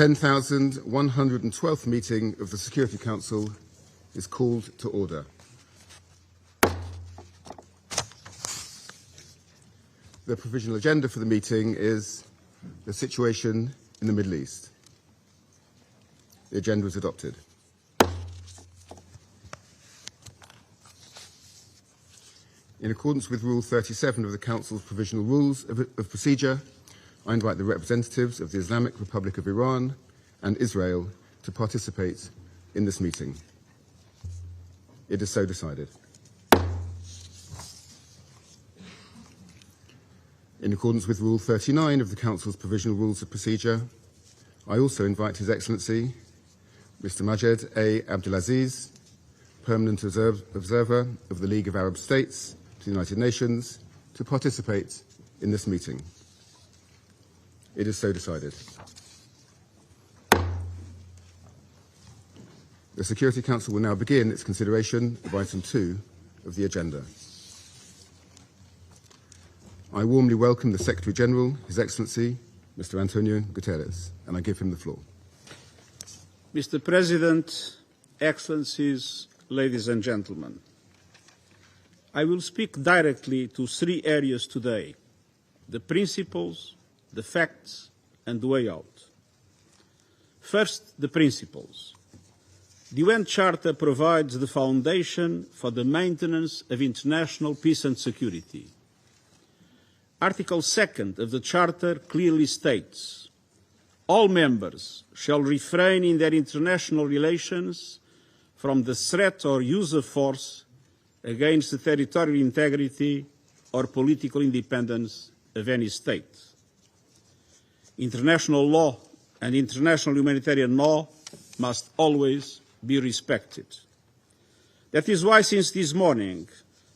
10,112th meeting of the Security Council is called to order. The provisional agenda for the meeting is the situation in the Middle East. The agenda is adopted. In accordance with Rule 37 of the Council's Provisional Rules of Procedure, I invite the representatives of the Islamic Republic of Iran and Israel to participate in this meeting. It is so decided. In accordance with Rule 39 of the Council's Provisional Rules of Procedure, I also invite His Excellency, Mr. Majed A. Abdulaziz, Permanent Observer of the League of Arab States to the United Nations, to participate in this meeting. It is so decided. The Security Council will now begin its consideration of item 2 of the agenda. I warmly welcome the Secretary General, His Excellency, Mr. Antonio Guterres, and I give him the floor. Mr. President, Excellencies, ladies and gentlemen, I will speak directly to 3 areas today: the principles, the facts, and the way out. First, the principles. The UN Charter provides the foundation for the maintenance of international peace and security. Article 2 of the Charter clearly states, all members shall refrain in their international relations from the threat or use of force against the territorial integrity or political independence of any state. International law and international humanitarian law must always be respected. That is why, since this morning,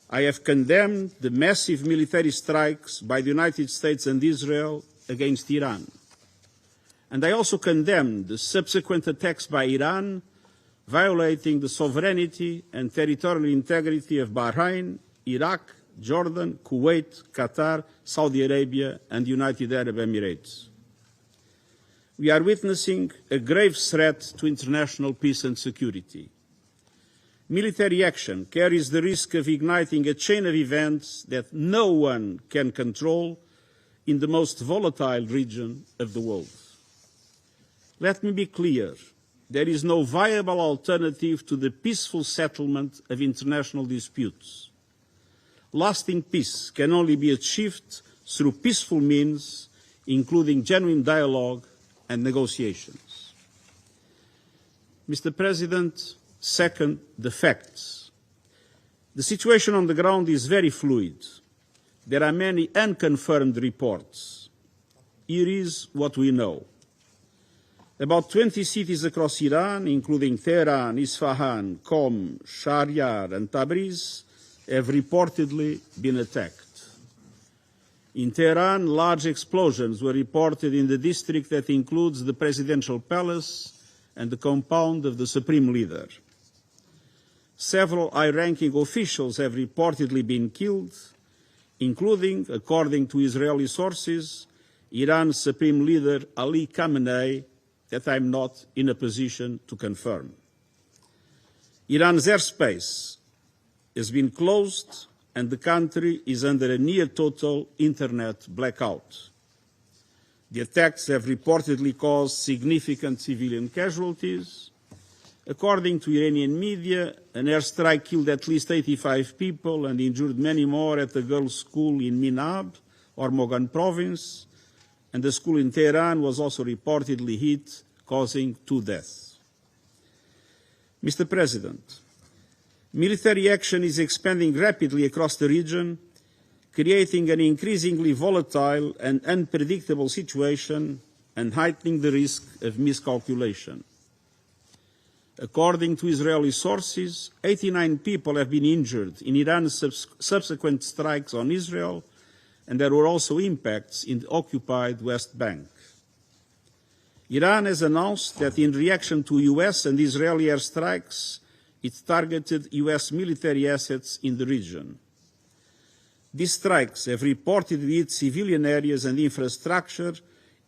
I have condemned the massive military strikes by the United States and Israel against Iran. And I also condemned the subsequent attacks by Iran, violating the sovereignty and territorial integrity of Bahrain, Iraq, Jordan, Kuwait, Qatar, Saudi Arabia, and the United Arab Emirates. We are witnessing a grave threat to international peace and security. Military action carries the risk of igniting a chain of events that no one can control in the most volatile region of the world. Let me be clear. There is no viable alternative to the peaceful settlement of international disputes. Lasting peace can only be achieved through peaceful means, including genuine dialogue and negotiations. Mr. President, second, the facts. The situation on the ground is very fluid. There are many unconfirmed reports. Here is what we know. About 20 cities across Iran, including Tehran, Isfahan, Qom, Shahryar, and Tabriz, have reportedly been attacked. In Tehran, large explosions were reported in the district that includes the presidential palace and the compound of the supreme leader. Several high-ranking officials have reportedly been killed, including, according to Israeli sources, Iran's supreme leader Ali Khamenei, that I am not in a position to confirm. Iran's airspace has been closed and the country is under a near-total internet blackout. The attacks have reportedly caused significant civilian casualties. According to Iranian media, an airstrike killed at least 85 people and injured many more at a girls' school in Minab, or Mogan province, and the school in Tehran was also reportedly hit, causing 2 deaths. Mr. President, military action is expanding rapidly across the region, creating an increasingly volatile and unpredictable situation and heightening the risk of miscalculation. According to Israeli sources, 89 people have been injured in Iran's subsequent strikes on Israel, and there were also impacts in the occupied West Bank. Iran has announced that in reaction to US and Israeli airstrikes, it targeted US military assets in the region. These strikes have reportedly hit civilian areas and infrastructure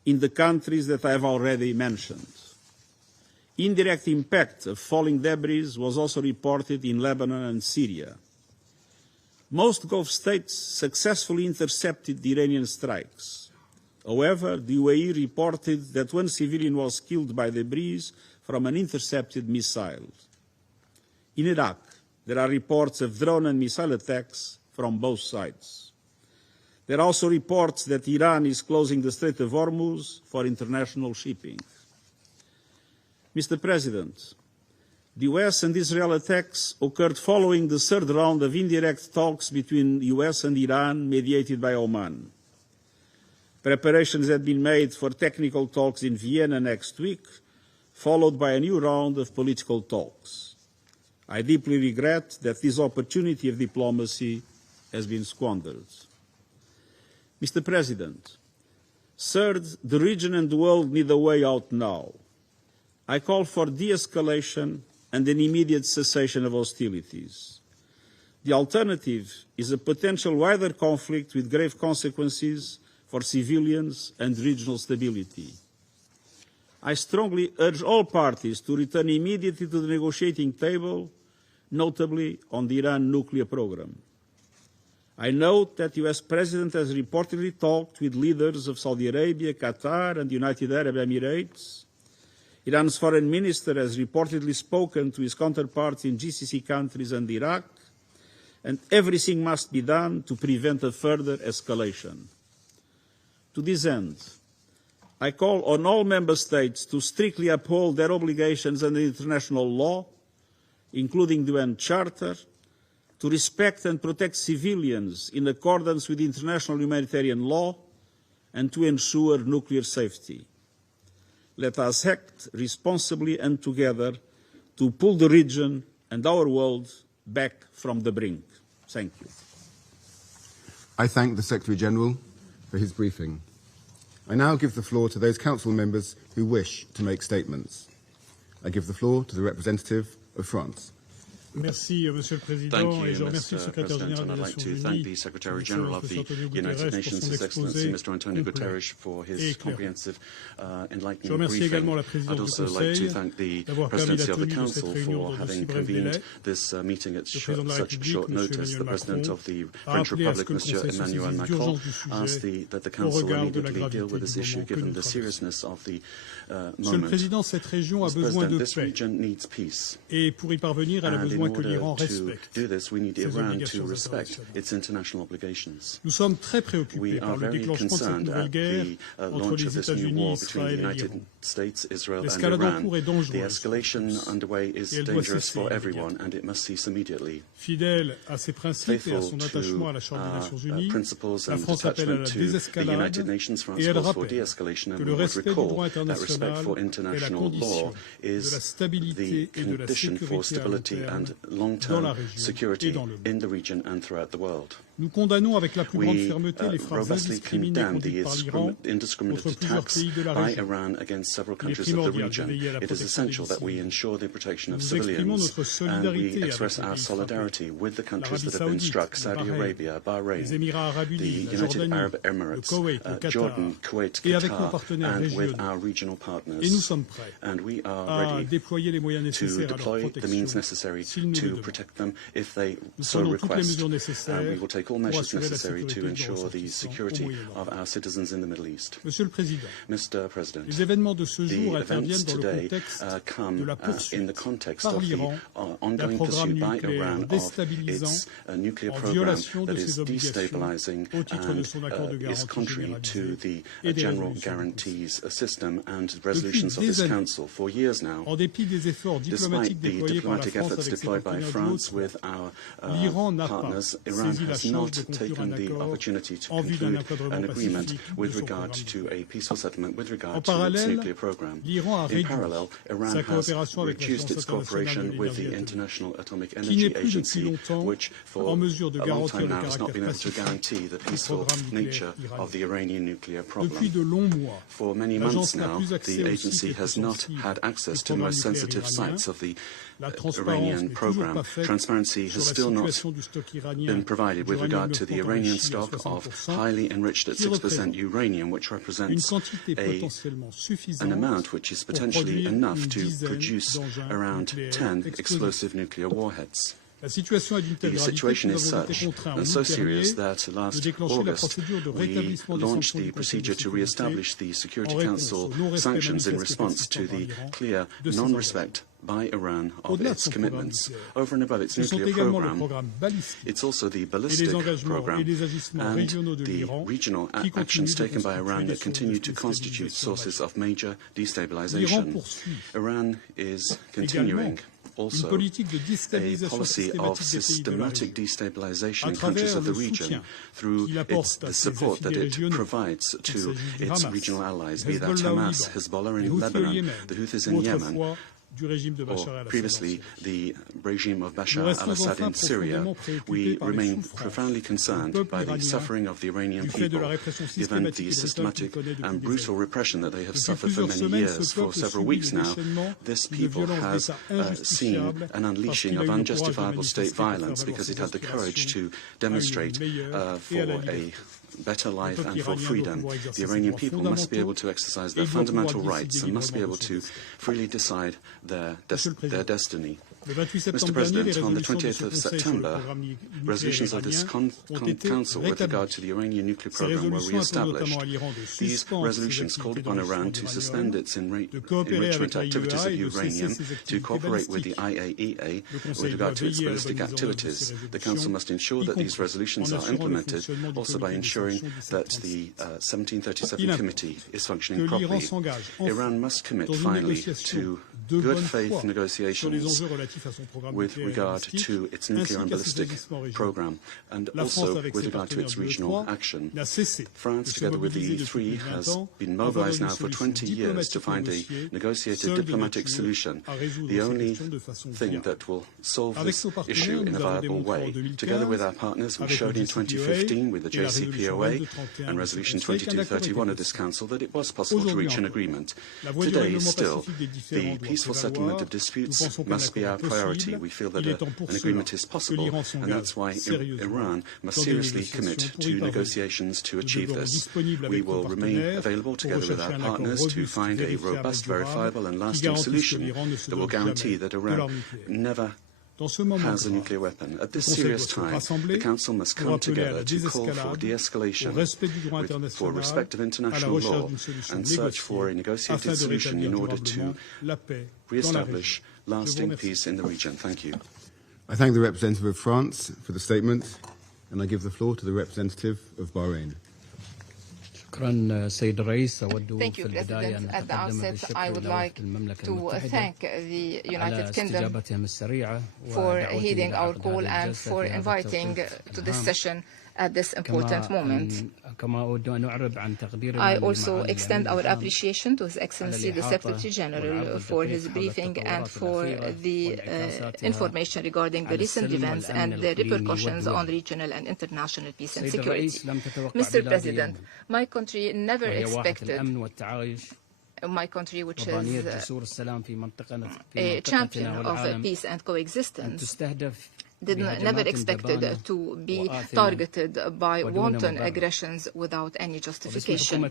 in the countries that I have already mentioned. Indirect impact of falling debris was also reported in Lebanon and Syria. Most Gulf states successfully intercepted the Iranian strikes. However, the UAE reported that one civilian was killed by debris from an intercepted missile. In Iraq, there are reports of drone and missile attacks from both sides. There are also reports that Iran is closing the Strait of Hormuz for international shipping. Mr. President, the US and Israel attacks occurred following the third round of indirect talks between the US and Iran, mediated by Oman. Preparations had been made for technical talks in Vienna next week, followed by a new round of political talks. I deeply regret that this opportunity of diplomacy has been squandered. Mr. President, third, the region and the world need a way out now. I call for de-escalation and an immediate cessation of hostilities. The alternative is a potential wider conflict with grave consequences for civilians and regional stability. I strongly urge all parties to return immediately to the negotiating table, notably on the Iran nuclear program. I note that the US President has reportedly talked with leaders of Saudi Arabia, Qatar, and the United Arab Emirates. Iran's foreign minister has reportedly spoken to his counterparts in GCC countries and Iraq, and everything must be done to prevent a further escalation. To this end, I call on all member states to strictly uphold their obligations under international law, including the UN Charter, to respect and protect civilians in accordance with international humanitarian law, and to ensure nuclear safety. Let us act responsibly and together to pull the region and our world back from the brink. Thank you. I thank the Secretary-General for his briefing. I now give the floor to those Council members who wish to make statements. I give the floor to the representative of France. Merci, Monsieur le Président, et je remercie le Secrétaire général des Nations Unies, thank the Secretary General of the United Nations, His Excellency Mr. Antonio Guterres, for his comprehensive, enlightening briefing. I'd also like to thank the Presidency of the Council for having convened this meeting at such short notice. The President of the French Republic, Monsieur Emmanuel Macron, asked that the Council immediately deal with this issue given the seriousness of the Monsieur le Président, cette région a besoin de paix, et pour y parvenir, elle a besoin que l'Iran respecte ses obligations internationales. Nous sommes très préoccupés par le déclenchement de cette nouvelle guerre entre les États-Unis, Israël et l'Iran. L'escalade en cours est dangereuse et elle doit cesser immédiatement. Fidèle à ses principes et à son attachement à la Charte des Nations Unies, la France appelle à la désescalade et elle rappelle que le respect du droit international est la condition de la stabilité et de la sécurité à long terme dans la région et dans le monde. Nous condamnons avec la plus grande fermeté les frappes indiscriminées conduites par l'Iran contre plusieurs pays de la région. Il est primordial de veiller à la protection des civils. Nous exprimons notre solidarité avec les pays frappés, l'Arabie Saoudite, le Bahreïn, les Émirats Arabes Unis, la Jordanie, le Koweït, le Qatar, et avec nos partenaires régionaux. Et nous sommes prêts à déployer les moyens nécessaires à leur protection s'ils nous le demandent. Nous prenons toutes les mesures nécessaires pour assurer la sécurité de nos ressortissants au Moyen-Orient. Monsieur le Président, les événements de ce jour interviennent dans le contexte de la poursuite par l'Iran d'un programme nucléaire déstabilisant en violation de ses obligations au titre de son accord de garantie généralisée et des résolutions. Depuis des années, en dépit des efforts diplomatiques déployés par la France avec ses partenaires d'autres, l'Iran n'a pas saisi la chance de conclure un accord en vue d'un encadrement pacifique de son programme nucléaire. En parallèle, l'Iran a réduit sa coopération avec l'Agence internationale de l'énergie atomique, qui n'est plus depuis longtemps en mesure de garantir le caractère pacifique du programme nucléaire iranien. Depuis de longs mois, l'agence n'a plus accès aux sites sensibles du programme nucléaire iranien. La transparence n'est toujours pas faite sur la situation du stock iranien et du regard to the Iranian stock of highly enriched at 6% uranium, which represents an amount which is potentially enough to produce around 10 explosive nuclear warheads. The situation is such and so serious that last August we launched the procedure to re-establish the Security Council sanctions in response to the clear non-respect by Iran of its commitments. Over and above its nuclear program, it's also the ballistic program and the regional actions taken by Iran that continue to constitute sources of major destabilization. Iran is continuing also a policy of systematic destabilization in countries of the region through the support that it provides to its regional allies, be that Hamas, Hezbollah in Lebanon, the Houthis in Yemen, or previously the regime of Bashar al-Assad in Syria. We remain profoundly concerned by the suffering of the Iranian people, given the systematic and brutal repression that they have suffered for many years. For several weeks now, this people has seen an unleashing of unjustifiable state violence because it had the courage to demonstrate for a better life and for freedom. The Iranian people must be able to exercise their fundamental rights and must be able to freely decide their destiny. Mr. President, on the 28th of September, resolutions of this Council with regard to the Iranian nuclear program were re-established. These resolutions called upon Iran to suspend its enrichment activities of uranium, to cooperate with the IAEA with regard to its ballistic activities. The Council must ensure that these resolutions are implemented, also by ensuring that the 1737 Committee is functioning properly. Iran must commit finally to good faith negotiations with regard to its nuclear and ballistic program, and also with regard to its regional action. France, together with the E3, has been mobilized now for 20 years to find a negotiated diplomatic solution, the only thing that will solve this issue in a viable way. Together with our partners, we showed in 2015 with the JCPOA and Resolution 2231 of this Council that it was possible to reach an agreement. Today, still, the peaceful settlement of disputes must be our priority. We feel that an agreement is possible, and that's why Iran must seriously commit to negotiations to achieve this. We will remain available together with our partners to find a robust, verifiable and lasting solution that will guarantee that Iran never has a nuclear weapon. At this serious time, the Council must come together to call for de-escalation, for respect of international law, and search for a negotiated solution in order to re-establish lasting peace in the region. Thank you. I thank the representative of France for the statement, and I give the floor to the representative of Bahrain. Thank you, President. At the outset, I would like to thank the United Kingdom for heeding our call and for inviting to this session at this important moment. I also extend our appreciation to His Excellency the Secretary General for his briefing and for the information regarding the recent events and the repercussions on regional and international peace and security. Mr. President, my country never expected, my country, which is a champion of peace and coexistence, never expected to be targeted by wanton aggressions without any justification.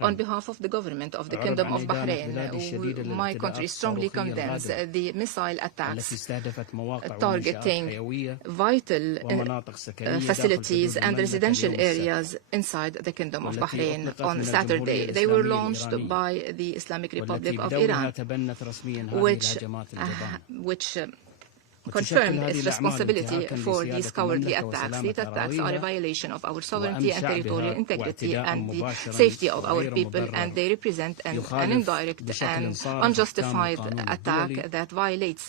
On behalf of the government of the Kingdom of Bahrain, my country strongly condemns the missile attacks targeting vital facilities and residential areas inside the Kingdom of Bahrain on Saturday. They were launched by the Islamic Republic of Iran, which confirmed its responsibility for these cowardly attacks. These attacks are a violation of our sovereignty and territorial integrity and the safety of our people, and they represent an indirect and unjustified attack that violates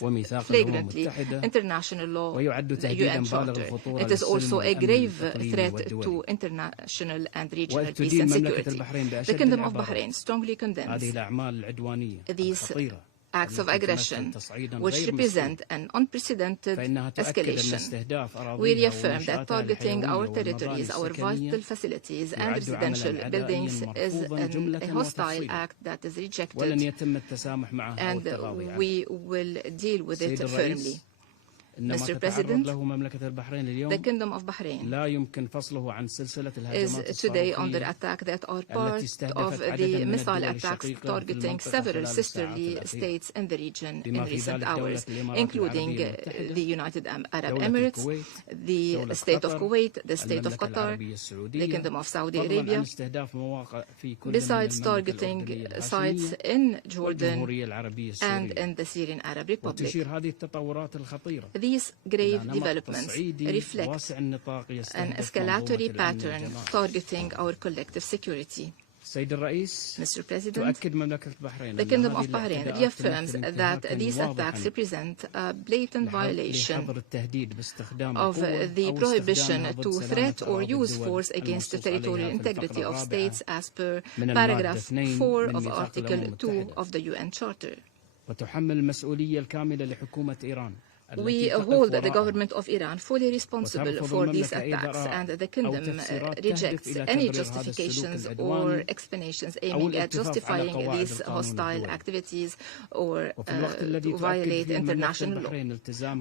flagrantly international law, the UN Charter. It is also a grave threat to international and regional peace and security. The Kingdom of Bahrain strongly condemns these acts of aggression, which represent an unprecedented escalation. We reaffirm that targeting our territories, our vital facilities and residential buildings is a hostile act that is rejected, and we will deal with it firmly. Mr. President, the Kingdom of Bahrain is today under attack that are part of the missile attacks targeting several sisterly states in the region in recent hours, including the United Arab Emirates, the State of Kuwait, the State of Qatar, the Kingdom of Saudi Arabia, besides targeting sites in Jordan and in the Syrian Arab Republic. These grave developments reflect an escalatory pattern targeting our collective security. Mr. President, the Kingdom of Bahrain reaffirms that these attacks represent a blatant violation of the prohibition to threat or use force against the territorial integrity of states as per paragraph 4 of Article 2 of the UN Charter. We hold the government of Iran fully responsible for these attacks, and the Kingdom rejects any justifications or explanations aiming at justifying these hostile activities or to violate international law.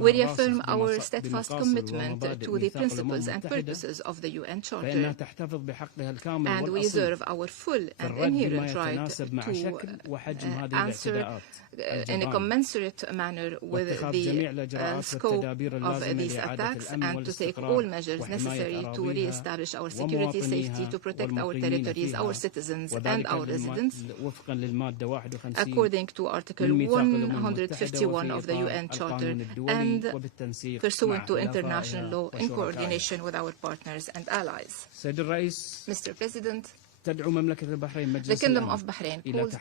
We reaffirm our steadfast commitment to the principles and purposes of the UN Charter, and we reserve our full and inherent right to answer in a commensurate manner with the scope of these attacks and to take all measures necessary to re-establish our security, safety, to protect our territories, our citizens, and our residents, according to Article 151 of the UN Charter and pursuant to international law in coordination with our partners and allies. Mr. President, the Kingdom of Bahrain calls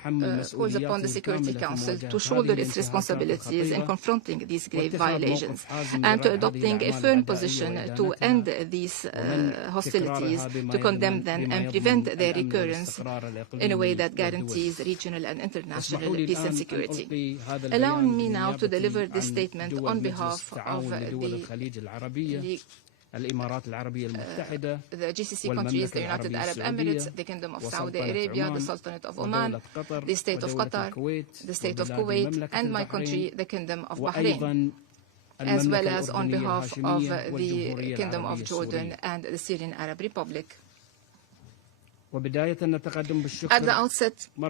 upon the Security Council to shoulder its responsibilities in confronting these grave violations and to adopting a firm position to end these hostilities, to condemn them and prevent their recurrence in a way that guarantees regional and international peace and security. Allowing me now to deliver this statement on behalf of the GCC countries, the United Arab Emirates, the Kingdom of Saudi Arabia, the Sultanate of Oman, the State of Qatar, the State of Kuwait, and my country, the Kingdom of Bahrain, as well as on behalf of the Kingdom of Jordan and the Syrian Arab Republic. At the outset, and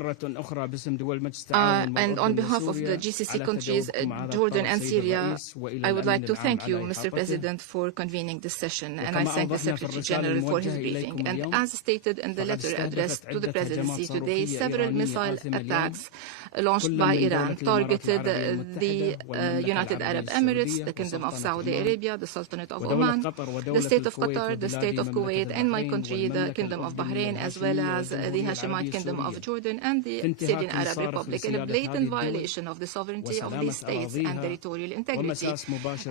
on behalf of the GCC countries, Jordan and Syria, I would like to thank you, Mr. President, for convening this session, and I thank the Secretary General for his briefing. And as stated in the letter addressed to the Presidency today, several missile attacks launched by Iran targeted the United Arab Emirates, the Kingdom of Saudi Arabia, the Sultanate of Oman, the State of Qatar, the State of Kuwait, and my country, the Kingdom of Bahrain, as well as the Hashemite Kingdom of Jordan and the Syrian Arab Republic, in a blatant violation of the sovereignty of these states and territorial integrity,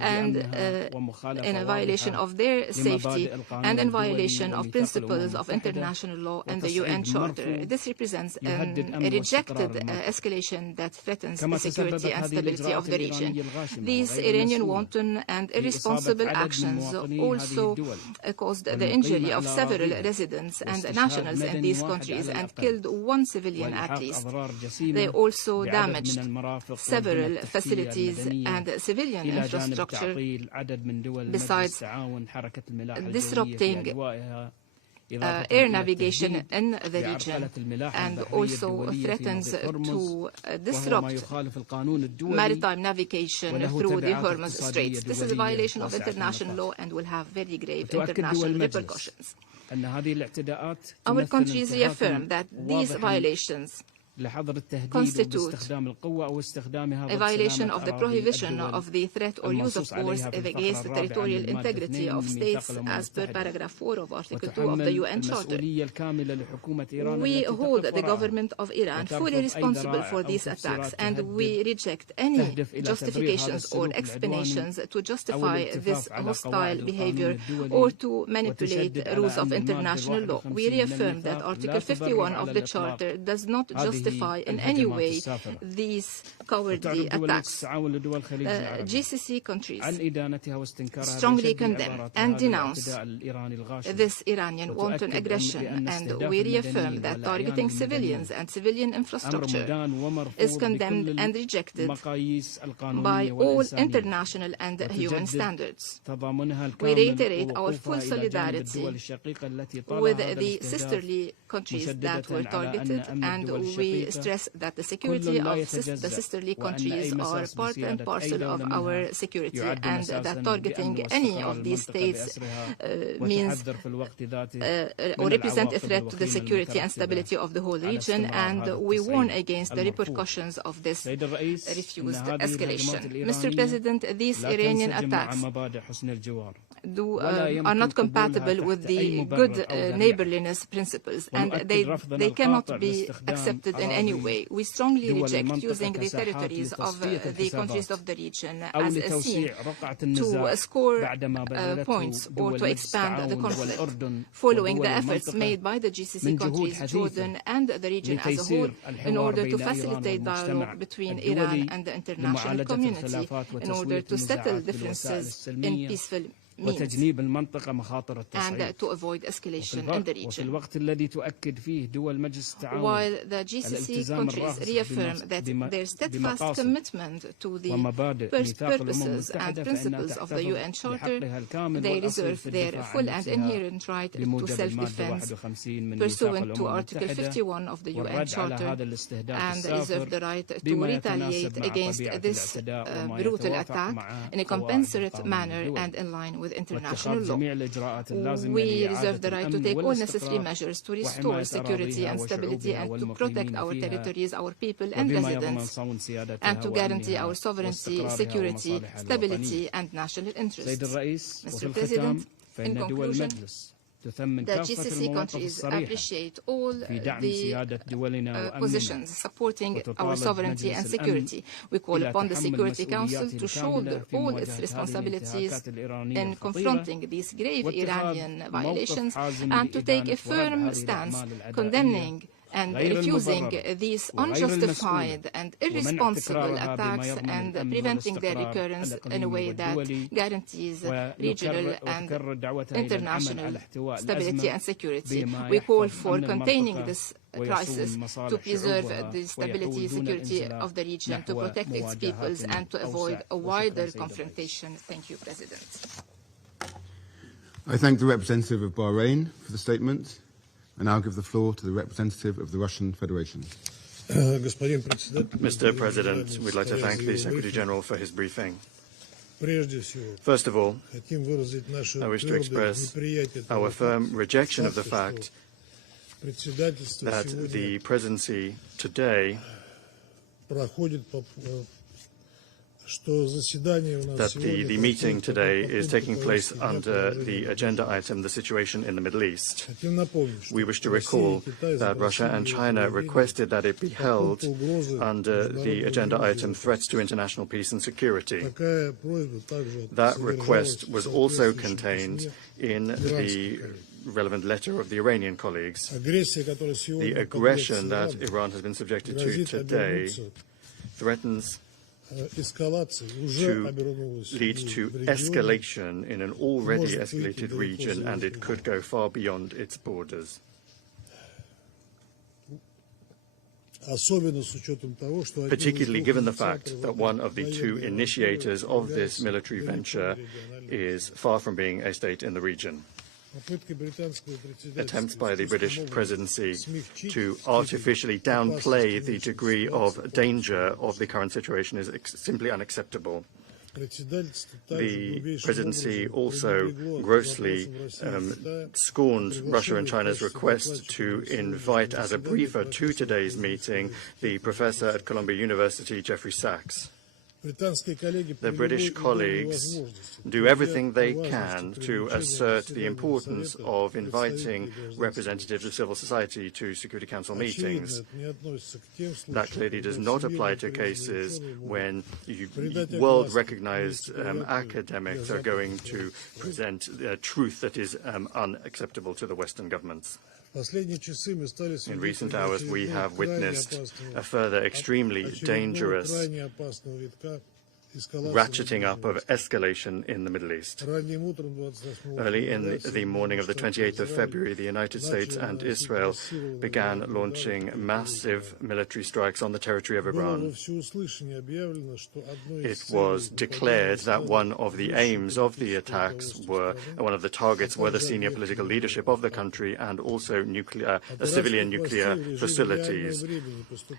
and in a violation of their safety and in violation of principles of international law and the UN Charter. This represents a rejected escalation that threatens the security and stability of the region. These Iranian wanton and irresponsible actions also caused the injury of several residents and nationals in these countries and killed one civilian at least. They also damaged several facilities and civilian infrastructure, besides disrupting air navigation in the region, and also threatens to disrupt maritime navigation through the Hormuz Straits. This is a violation of international law and will have very grave international repercussions. Our countries reaffirm that these violations constitute a violation of the prohibition of the threat or use of force against the territorial integrity of states as per paragraph 4 of Article 2 of the UN Charter. We hold the government of Iran fully responsible for these attacks, and we reject any justifications or explanations to justify this hostile behavior or to manipulate rules of international law. We reaffirm that Article 51 of the Charter does not justify justify in any way these cowardly attacks. GCC countries strongly condemn and denounce this Iranian wanton aggression, and we reaffirm that targeting civilians and civilian infrastructure is condemned and rejected by all international and human standards. We reiterate our full solidarity with the sisterly countries that were targeted, and we stress that the security of the sisterly countries are part and parcel of our security, and that targeting any of these states means or represent a threat to the security and stability of the whole region, and we warn against the repercussions of this refused escalation. Mr. President, these Iranian attacks are not compatible with the good neighborliness principles, and they cannot be accepted in any way. We strongly reject using the territories of the countries of the region as a scene to score points or to expand the conflict, following the efforts made by the GCC countries, Jordan, and the region as a whole in order to facilitate dialogue between Iran and the international community in order to settle differences in peaceful means and to avoid escalation in the region. While the GCC countries reaffirm that their steadfast commitment to the purposes and principles of the UN Charter, they reserve their full and inherent right to self-defense pursuant to Article 51 of the UN Charter, and reserve the right to retaliate against this brutal attack in a commensurate manner and in line with international law. We reserve the right to take all necessary measures to restore security and stability and to protect our territories, our people and residents, and to guarantee our sovereignty, security, stability and national interests. Mr. President, in conclusion, the GCC countries appreciate all the positions supporting our sovereignty and security. We call upon the Security Council to shoulder all its responsibilities in confronting these grave Iranian violations and to take a firm stance condemning and refusing these unjustified and irresponsible attacks and preventing their recurrence in a way that guarantees regional and international stability and security. We call for containing this crisis to preserve the stability and security of the region, to protect its peoples, and to avoid a wider confrontation. Thank you, President. I thank the representative of Bahrain for the statement. I now give the floor to the representative of the Russian Federation. Mr. President, we'd like to thank the Secretary General for his briefing. First of all, I wish to express our firm rejection of the fact that the presidency today that the meeting today is taking place under the agenda item, the situation in the Middle East. We wish to recall that Russia and China requested that it be held under the agenda item, threats to international peace and security. That request was also contained in the relevant letter of the Iranian colleagues. The aggression that Iran has been subjected to today threatens to lead to escalation in an already escalated region, and it could go far beyond its borders. Particularly given the fact that one of the two initiators of this military venture is far from being a state in the region. Attempts by the British presidency to artificially downplay the degree of danger of the current situation is simply unacceptable. The presidency also grossly scorned Russia and China's request to invite as a briefer to today's meeting the professor at Columbia University, Jeffrey Sachs. The British colleagues do everything they can to assert the importance of inviting representatives of civil society to Security Council meetings. That clearly does not apply to cases when world-recognized academics are going to present truth that is unacceptable to the Western governments. In recent hours, we have witnessed a further extremely dangerous ratcheting up of escalation in the Middle East. Early in the morning of the 28th of February, the United States and Israel began launching massive military strikes on the territory of Iran. It was declared that one of the aims of the attacks one of the targets were the senior political leadership of the country and also civilian nuclear facilities.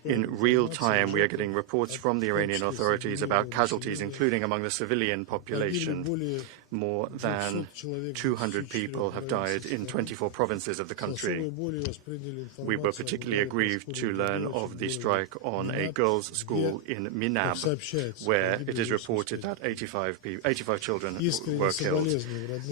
In real time, we are getting reports from the Iranian authorities about casualties, including among the civilian population. More than 200 people have died in 24 provinces of the country. We were particularly aggrieved to learn of the strike on a girls' school in Minab, where it is reported that 85 children were killed.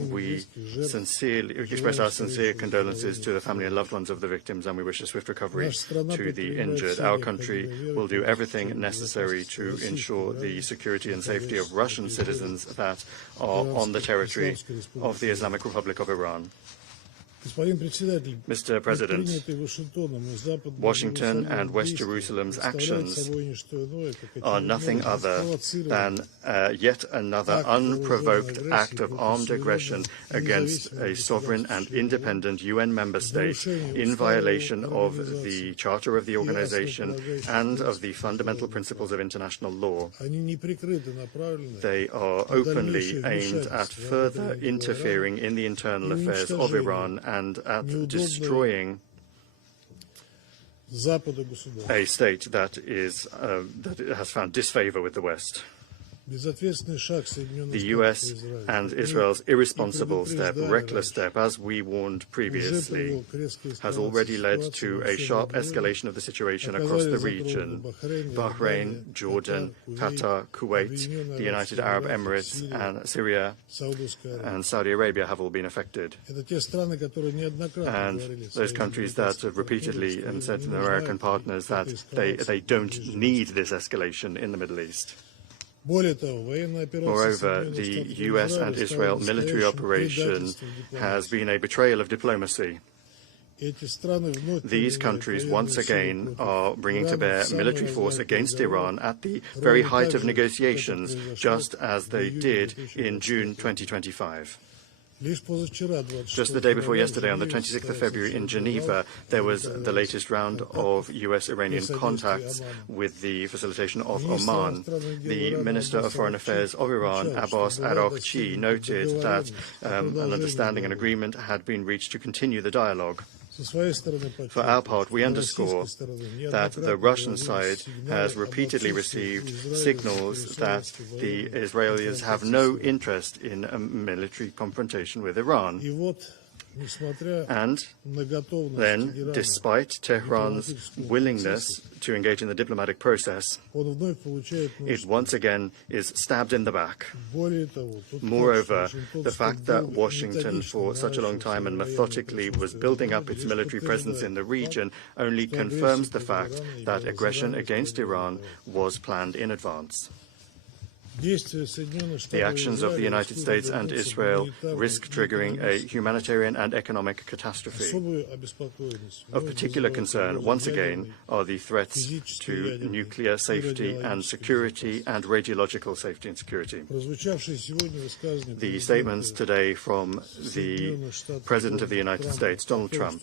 We sincerely express our sincere condolences to the family and loved ones of the victims, and we wish a swift recovery to the injured. Our country will do everything necessary to ensure the security and safety of Russian citizens that are on the territory of the Islamic Republic of Iran. Mr. President, Washington and West Jerusalem's actions are nothing other than yet another unprovoked act of armed aggression against a sovereign and independent UN member state in violation of the Charter of the organization and of the fundamental principles of international law. They are openly aimed at further interfering in the internal affairs of Iran and at destroying a state that has found disfavor with the West. The US and Israel's irresponsible step, reckless step, as we warned previously, has already led to a sharp escalation of the situation across the region. Bahrain, Jordan, Qatar, Kuwait, the United Arab Emirates, and Syria and Saudi Arabia have all been affected. And those countries that have repeatedly said to their American partners that they don't need this escalation in the Middle East. Moreover, the US and Israel military operation has been a betrayal of diplomacy. These countries once again are bringing to bear military force against Iran at the very height of negotiations, just as they did in June 2025. Just the day before yesterday, on the 26th of February in Geneva, there was the latest round of US-Iranian contacts with the facilitation of Oman. The Minister of Foreign Affairs of Iran, Abbas Araghchi, noted that an understanding and agreement had been reached to continue the dialogue. For our part, we underscore that the Russian side has repeatedly received signals that the Israelis have no interest in a military confrontation with Iran. And then, despite Tehran's willingness to engage in the diplomatic process, it once again is stabbed in the back. Moreover, the fact that Washington for such a long time and methodically was building up its military presence in the region only confirms the fact that aggression against Iran was planned in advance. The actions of the United States and Israel risk triggering a humanitarian and economic catastrophe. Of particular concern, once again, are the threats to nuclear safety and security and radiological safety and security. The statements today from the President of the United States, Donald Trump,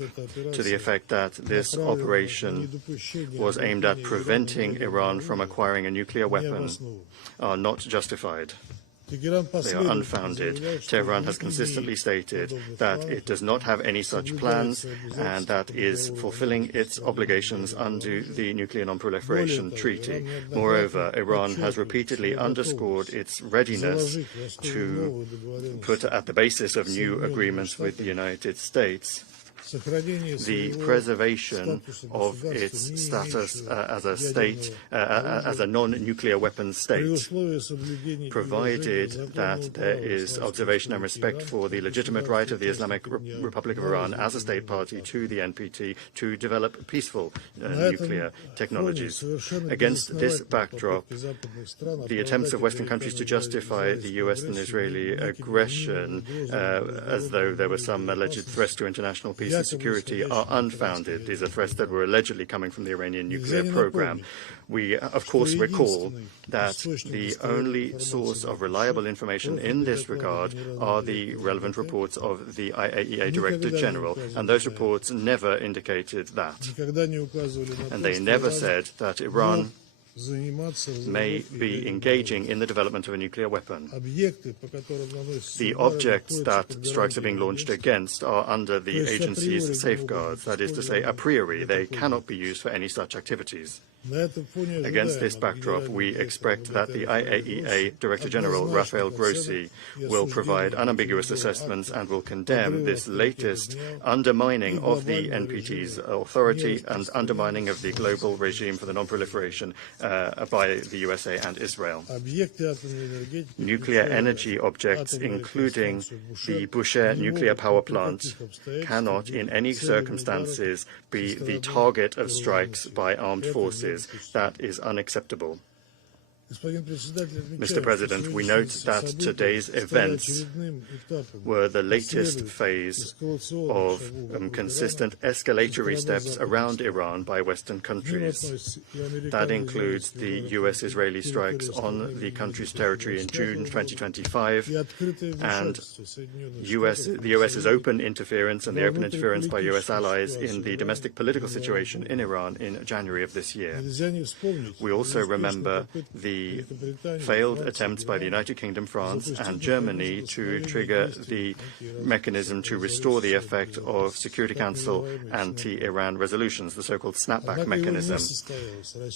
to the effect that this operation was aimed at preventing Iran from acquiring a nuclear weapon are not justified. They are unfounded. Tehran has consistently stated that it does not have any such plans and that is fulfilling its obligations under the Nuclear Non-Proliferation Treaty. Moreover, Iran has repeatedly underscored its readiness to put at the basis of new agreements with the United States the preservation of its status as a state, as a non-nuclear weapons state, provided that there is observation and respect for the legitimate right of the Islamic Republic of Iran as a state party to the NPT to develop peaceful nuclear technologies. Against this backdrop, the attempts of Western countries to justify the US and Israeli aggression as though there were some alleged threats to international peace peace and security are unfounded. These are threats that were allegedly coming from the Iranian nuclear program. We, of course, recall that the only source of reliable information in this regard are the relevant reports of the IAEA Director General, and those reports never indicated that. And they never said that Iran may be engaging in the development of a nuclear weapon. The objects that strikes are being launched against are under the agency's safeguards, that is to say, a priori, they cannot be used for any such activities. Against this backdrop, we expect that the IAEA Director General, Rafael Grossi, will provide unambiguous assessments and will condemn this latest undermining of the NPT's authority and undermining of the global regime for the non-proliferation by the USA and Israel. Nuclear energy objects, including the Bushehr nuclear power plant, cannot in any circumstances be the target of strikes by armed forces. That is unacceptable. Mr. President, we note that today's events were the latest phase of consistent escalatory steps around Iran by Western countries. That includes the US-Israeli strikes on the country's territory in June 2025 and the US's open interference and the open interference by US allies in the domestic political situation in Iran in January of this year. We also remember the failed attempts by the United Kingdom, France and Germany to trigger the mechanism to restore the effect of Security Council anti-Iran resolutions, the so-called snapback mechanism.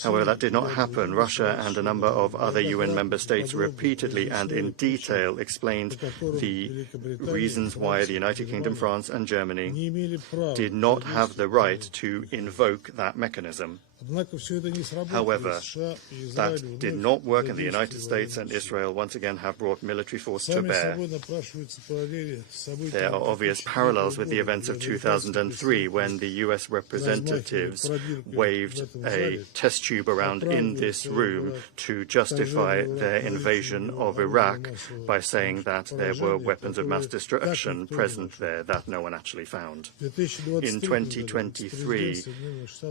However, that did not happen. Russia and a number of other UN member states repeatedly and in detail explained the reasons why the United Kingdom, France and Germany did not have the right to invoke that mechanism. However, that did not work, and the United States and Israel once again have brought military force to bear. There are obvious parallels with the events of 2003, when the US representatives waved a test tube around in this room to justify their invasion of Iraq by saying that there were weapons of mass destruction present there that no one actually found. In 2023,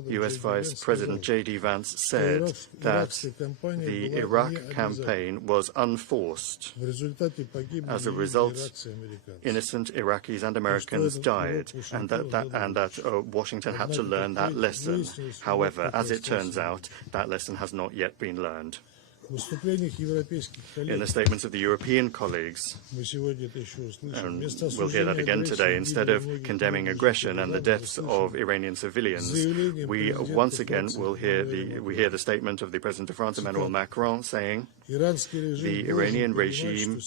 US Vice President J.D. Vance said that the Iraq campaign was unforced. As a result, innocent Iraqis and Americans died, and that Washington had to learn that lesson. However, as it turns out, that lesson has not yet been learned. In the statements of the European colleagues, and we'll hear that again today, instead of condemning aggression and the deaths of Iranian civilians, we once again will hear the statement of the President of France, Emmanuel Macron, saying the Iranian regime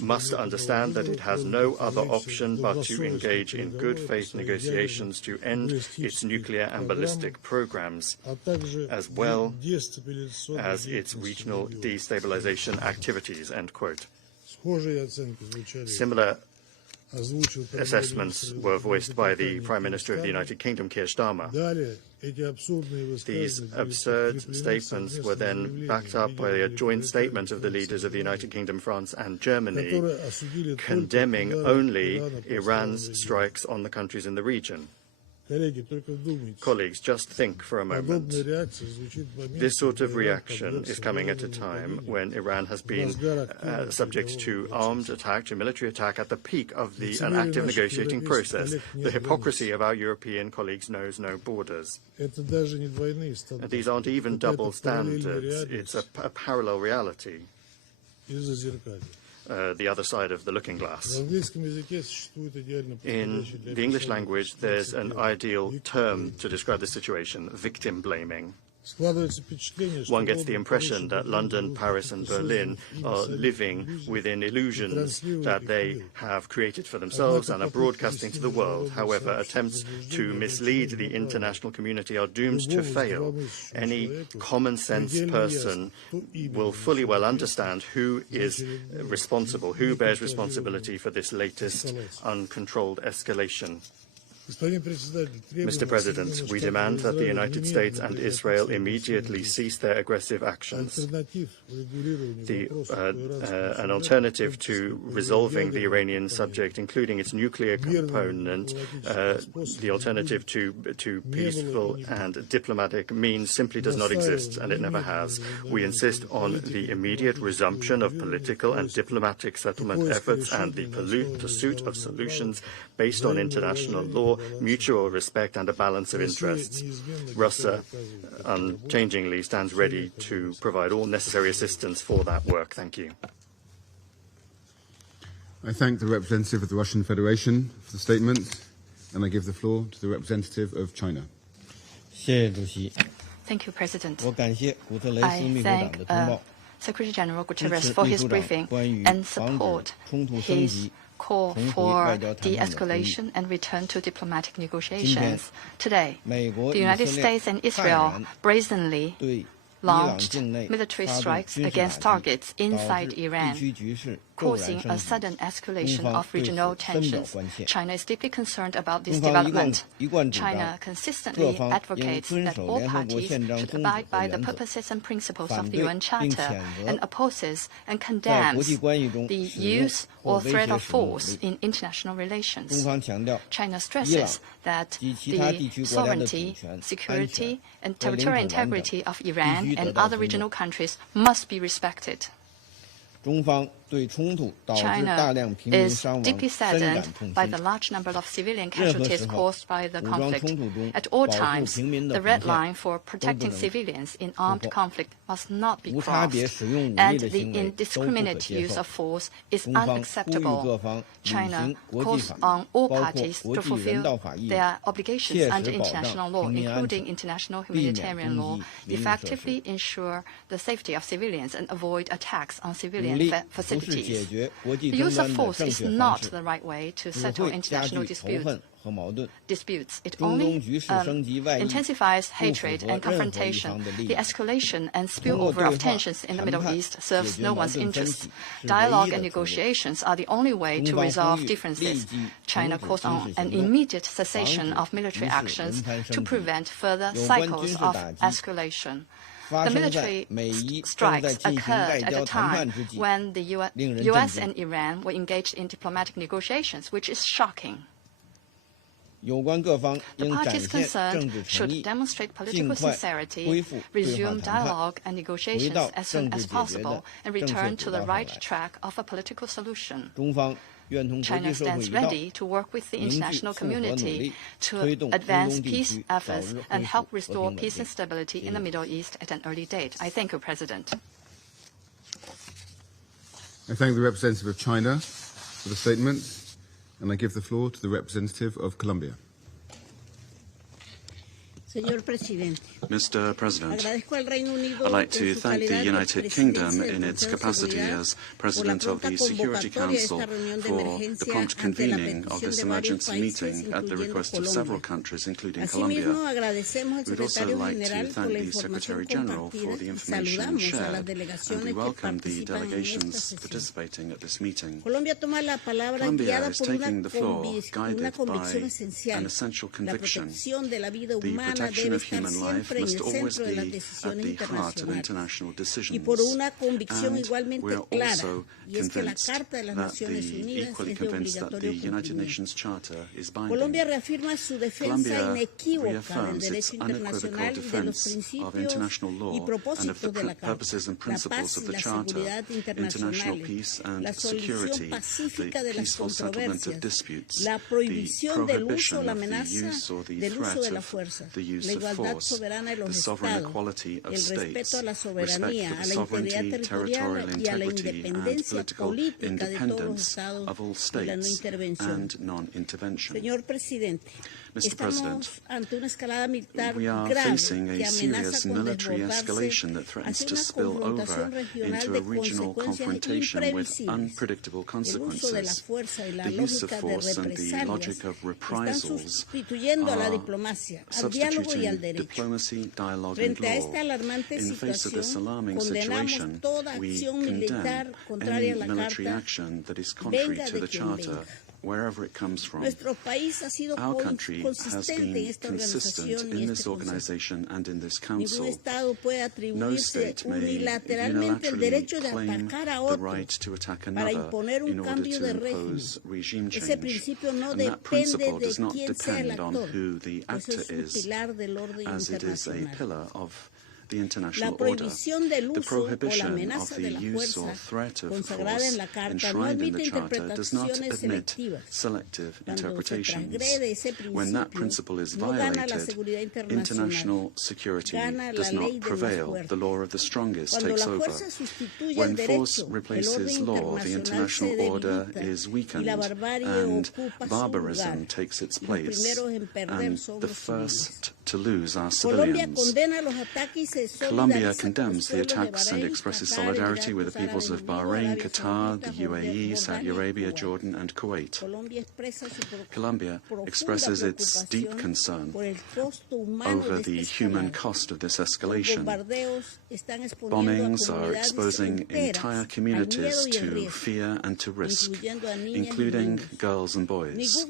must understand that it has no other option but to engage in good faith negotiations to end its nuclear and ballistic programs, as well as its regional destabilization activities, end quote. Similar assessments were voiced by the Prime Minister of the United Kingdom, Keir Starmer. These absurd statements were then backed up by a joint statement of the leaders of the United Kingdom, France and Germany, condemning only Iran's strikes on the countries in the region. Colleagues, just think for a moment. This sort of reaction is coming at a time when Iran has been subject to armed attack, to military attack at the peak of an active negotiating process. The hypocrisy of our European colleagues knows no borders. And these aren't even double standards. It's a parallel reality. The other side of the looking glass. In the English language, there's an ideal term to describe the situation: victim blaming. One gets the impression that London, Paris and Berlin are living within illusions that they have created for themselves and are broadcasting to the world. However, attempts to mislead the international community are doomed to fail. Any common-sense person will fully well understand who is responsible, who bears responsibility for this latest uncontrolled escalation. Mr. President, we demand that the United States and Israel immediately cease their aggressive actions. An alternative to resolving the Iranian subject, including its nuclear component, the alternative to peaceful and diplomatic means simply does not exist, and it never has. We insist on the immediate resumption of political and diplomatic settlement efforts and the pursuit of solutions based on international law, mutual respect, and a balance of interests. Russia unchangingly stands ready to provide all necessary assistance for that work. Thank you. I thank the representative of the Russian Federation for the statement, and I give the floor to the representative of China. Thank you, President. I thank Secretary General Guterres for his briefing and support his call for de-escalation and return to diplomatic negotiations. Today, the United States and Israel brazenly launched military strikes against targets inside Iran, causing a sudden escalation of regional tensions. China is deeply concerned about this development. China consistently advocates that all parties should abide by the purposes and principles of the UN Charter and opposes and condemns the use or threat of force in international relations. China stresses that the sovereignty, security, and territorial integrity of Iran and other regional countries must be respected. China is deeply saddened by the large number of civilian casualties caused by the conflict. At all times, the red line for protecting civilians in armed conflict must not be crossed, and the indiscriminate use of force is unacceptable. China calls on all parties to fulfill their obligations under international law, including international humanitarian law, effectively ensure the safety of civilians and avoid attacks on civilian facilities. The use of force is not the right way to settle international disputes. It only intensifies hatred and confrontation. The escalation and spillover of tensions in the Middle East serves no one's interests. Dialogue and negotiations are the only way to resolve differences. China calls on an immediate cessation of military actions to prevent further cycles of escalation. The military strikes occurred at a time when the US and Iran were engaged in diplomatic negotiations, which is shocking. The parties concerned should demonstrate political sincerity, resume dialogue and negotiations as soon as possible, and return to the right track of a political solution. China stands ready to work with the international community to advance peace efforts and help restore peace and stability in the Middle East at an early date. I thank you, President. I thank the representative of China for the statement, and I give the floor to the representative of Colombia. Mr. President, I'd like to thank the United Kingdom in its capacity as President of the Security Council for the prompt convening of this emergency meeting at the request of several countries, including Colombia. We'd also like to thank the Secretary General for the information shared, and we welcome the delegations participating at this meeting. Colombia is taking the floor guided by an essential conviction: the protection of human life must always be at the heart of international decisions. And we're also convinced that equally convinced that the United Nations Charter is binding. Colombia reaffirms its unequivocal defense of international law and of the purposes and principles of the Charter: international peace and security, the peaceful settlement of disputes, the prohibition of the use or the threat of the use of force, the sovereign equality of states, respect for the sovereignty, territorial integrity, and political independence of all states, and non-intervention. Mr. President, we are facing a serious military escalation that threatens to spill over into a regional confrontation with unpredictable consequences. The use of force and the logic of reprisals are substituting diplomacy, dialogue and law. In the face of this alarming situation, we condemn any military action that is contrary to the Charter, wherever it comes from. Our country has been consistent in this organization and in this council. No state may unilaterally claim the right to attack another in order to impose regime change, and that principle does not depend on who the actor is, as it is a pillar of the international order. The prohibition of the use or threat of force enshrined in the Charter does not admit selective interpretations. When that principle is violated, international security does not prevail. The law of the strongest takes over. When force replaces law, the international order is weakened and barbarism takes its place, and the first to lose are civilians. Colombia condemns the attacks and expresses solidarity with the peoples of Bahrain, Qatar, the UAE, Saudi Arabia, Jordan and Kuwait. Colombia expresses its deep concern over the human cost of this escalation. Bombings are exposing entire communities to fear and to risk, including girls and boys.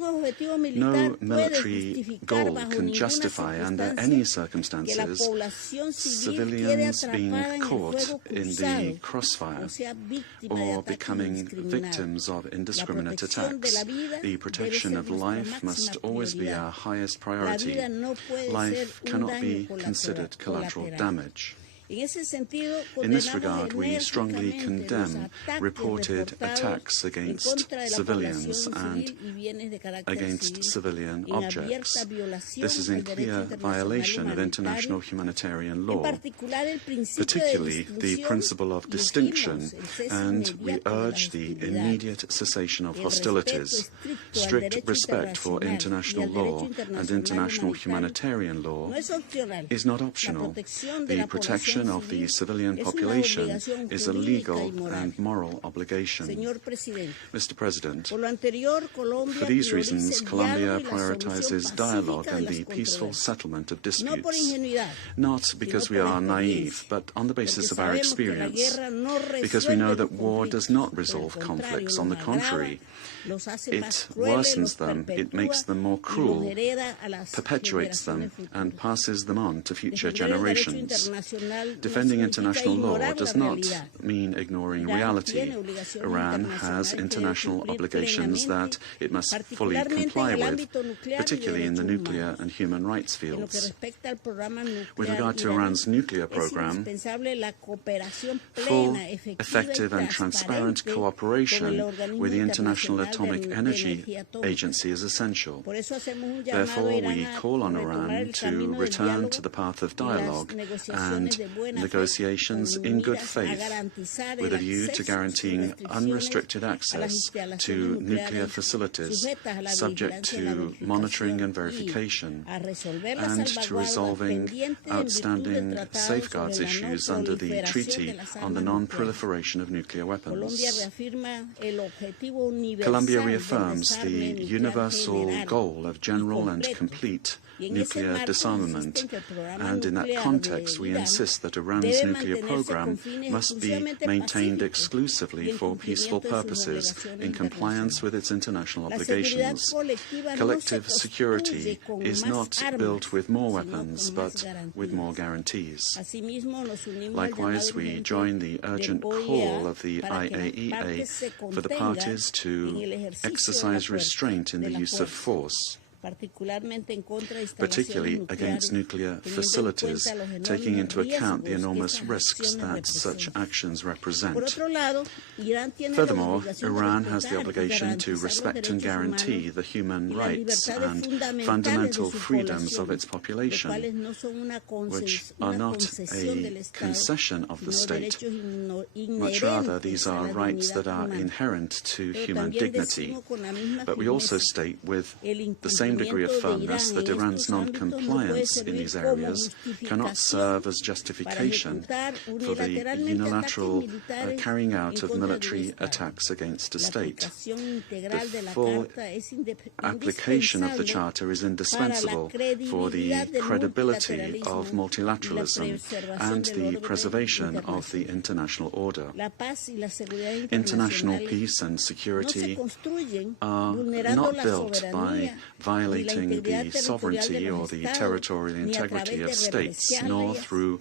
No military goal can justify, under any circumstances, civilians being caught in the crossfire or becoming victims of indiscriminate attacks. The protection of life must always be our highest priority. Life cannot be considered collateral damage. In this regard, we strongly condemn reported attacks against civilians and against civilian objects. This is in clear violation of international humanitarian law, particularly the principle of distinction, and we urge the immediate cessation of hostilities. Strict respect for international law and international humanitarian law is not optional. The protection of the civilian population is a legal and moral obligation. Mr. President, for these reasons, Colombia prioritizes dialogue and the peaceful settlement of disputes, not because we are naive, but on the basis of our experience, because we know that war does not resolve conflicts. On the contrary, it worsens them, it makes them more cruel, perpetuates them, and passes them on to future generations. Defending international law does not mean ignoring reality. Iran has international obligations that it must fully comply with, particularly in the nuclear and human rights fields. With regard to Iran's nuclear program, full, effective and transparent cooperation with the International Atomic Energy Agency is essential. Therefore, we call on Iran to return to the path of dialogue and negotiations in good faith, with a view to guaranteeing unrestricted access to nuclear facilities, subject to monitoring and verification, and to resolving outstanding safeguards issues under the Treaty on the Non-Proliferation of Nuclear Weapons. Colombia reaffirms the universal goal of general and complete nuclear disarmament, and in that context we insist that Iran's nuclear program must be maintained exclusively for peaceful purposes in compliance with its international obligations. Collective security is not built with more weapons, but with more guarantees. Likewise, we join the urgent call of the IAEA for the parties to exercise restraint in the use of force, particularly against nuclear facilities, taking into account the enormous risks that such actions represent. Furthermore, Iran has the obligation to respect and guarantee the human rights and fundamental freedoms of its population, which are not a concession of the state. Much rather, these are rights that are inherent to human dignity. But we also state with the same same degree of firmness that Iran's non-compliance in these areas cannot serve as justification for the unilateral carrying out of military attacks against a state. The full application of the Charter is indispensable for the credibility of multilateralism and the preservation of the international order. International peace and security are not built by violating the sovereignty or the territorial integrity of states, nor through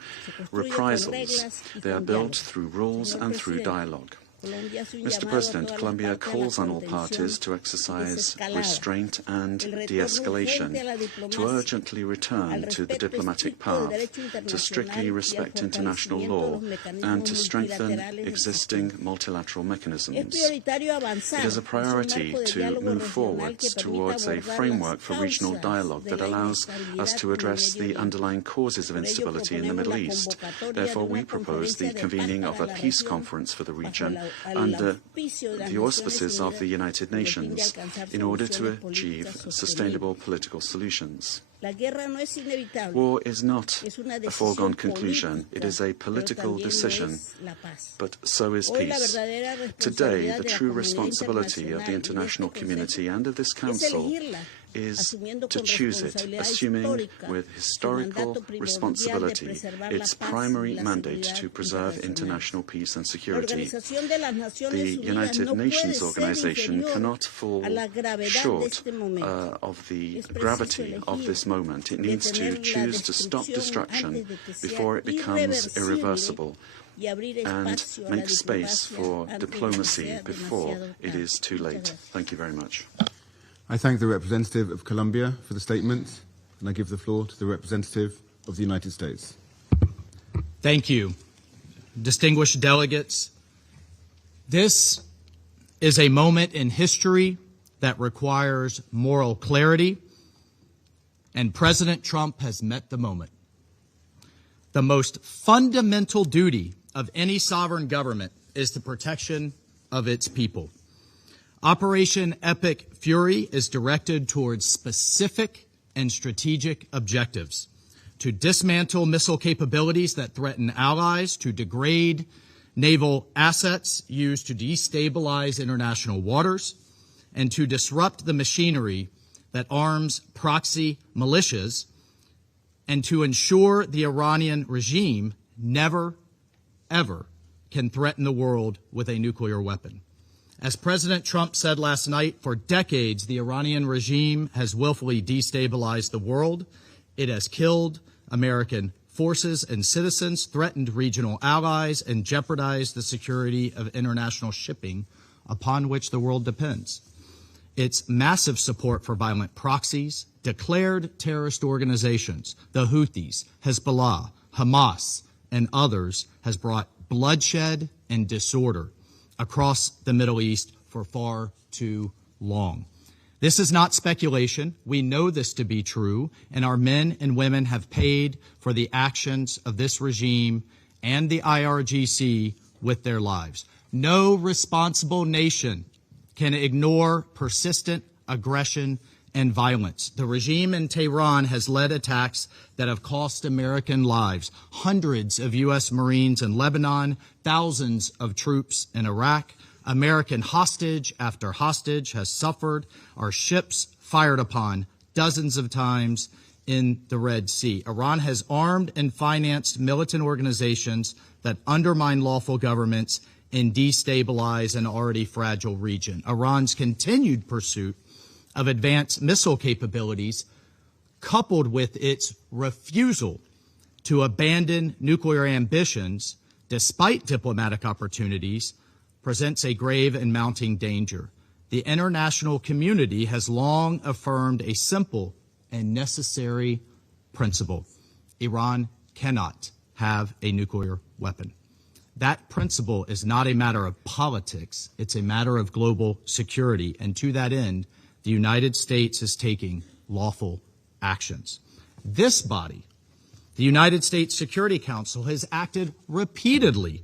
reprisals. They are built through rules and through dialogue. Mr. President, Colombia calls on all parties to exercise restraint and de-escalation, to urgently return to the diplomatic path, to strictly respect international law, and to strengthen existing multilateral mechanisms. It is a priority to move forward towards a framework for regional dialogue that allows us to address the underlying causes of instability in the Middle East. Therefore, we propose the convening of a peace conference for the region under the auspices of the United Nations in order to achieve sustainable political solutions. War is not a foregone conclusion. It is a political decision, but so is peace. Today, the true responsibility of the international community and of this Council is to choose it, assuming with historical responsibility its primary mandate to preserve international peace and security. The United Nations organization cannot fall short of the gravity of this moment. It needs to choose to stop destruction before it becomes irreversible and make space for diplomacy before it is too late. Thank you very much. I thank the representative of Colombia for the statement, and I give the floor to the representative of the United States. Thank you. Distinguished delegates, this is a moment in history that requires moral clarity, and President Trump has met the moment. The most fundamental duty of any sovereign government is the protection of its people. Operation Epic Fury is directed towards specific and strategic objectives: to dismantle missile capabilities that threaten allies, to degrade naval assets used to destabilize international waters, and to disrupt the machinery that arms proxy militias, and to ensure the Iranian regime never, ever can threaten the world with a nuclear weapon. As President Trump said last night, for decades, the Iranian regime has willfully destabilized the world. It has killed American forces and citizens, threatened regional allies, and jeopardized the security of international shipping upon which the world depends. Its massive support for violent proxies, declared terrorist organizations, the Houthis, Hezbollah, Hamas, and others, has brought bloodshed and disorder across the Middle East for far too long. This is not speculation. We know this to be true, and our men and women have paid for the actions of this regime and the IRGC with their lives. No responsible nation can ignore persistent aggression and violence. The regime in Tehran has led attacks that have cost American lives. Hundreds of U.S. Marines in Lebanon, thousands of troops in Iraq. American hostage after hostage has suffered. Our ships fired upon dozens of times in the Red Sea. Iran has armed and financed militant organizations that undermine lawful governments and destabilize an already fragile region. Iran's continued pursuit of advanced missile capabilities, coupled with its refusal to abandon nuclear ambitions despite diplomatic opportunities, presents a grave and mounting danger. The international community has long affirmed a simple and necessary principle: Iran cannot have a nuclear weapon. That principle is not a matter of politics, it's a matter of global security, and to that end, the United States is taking lawful actions. This body, the United States Security Council, has acted repeatedly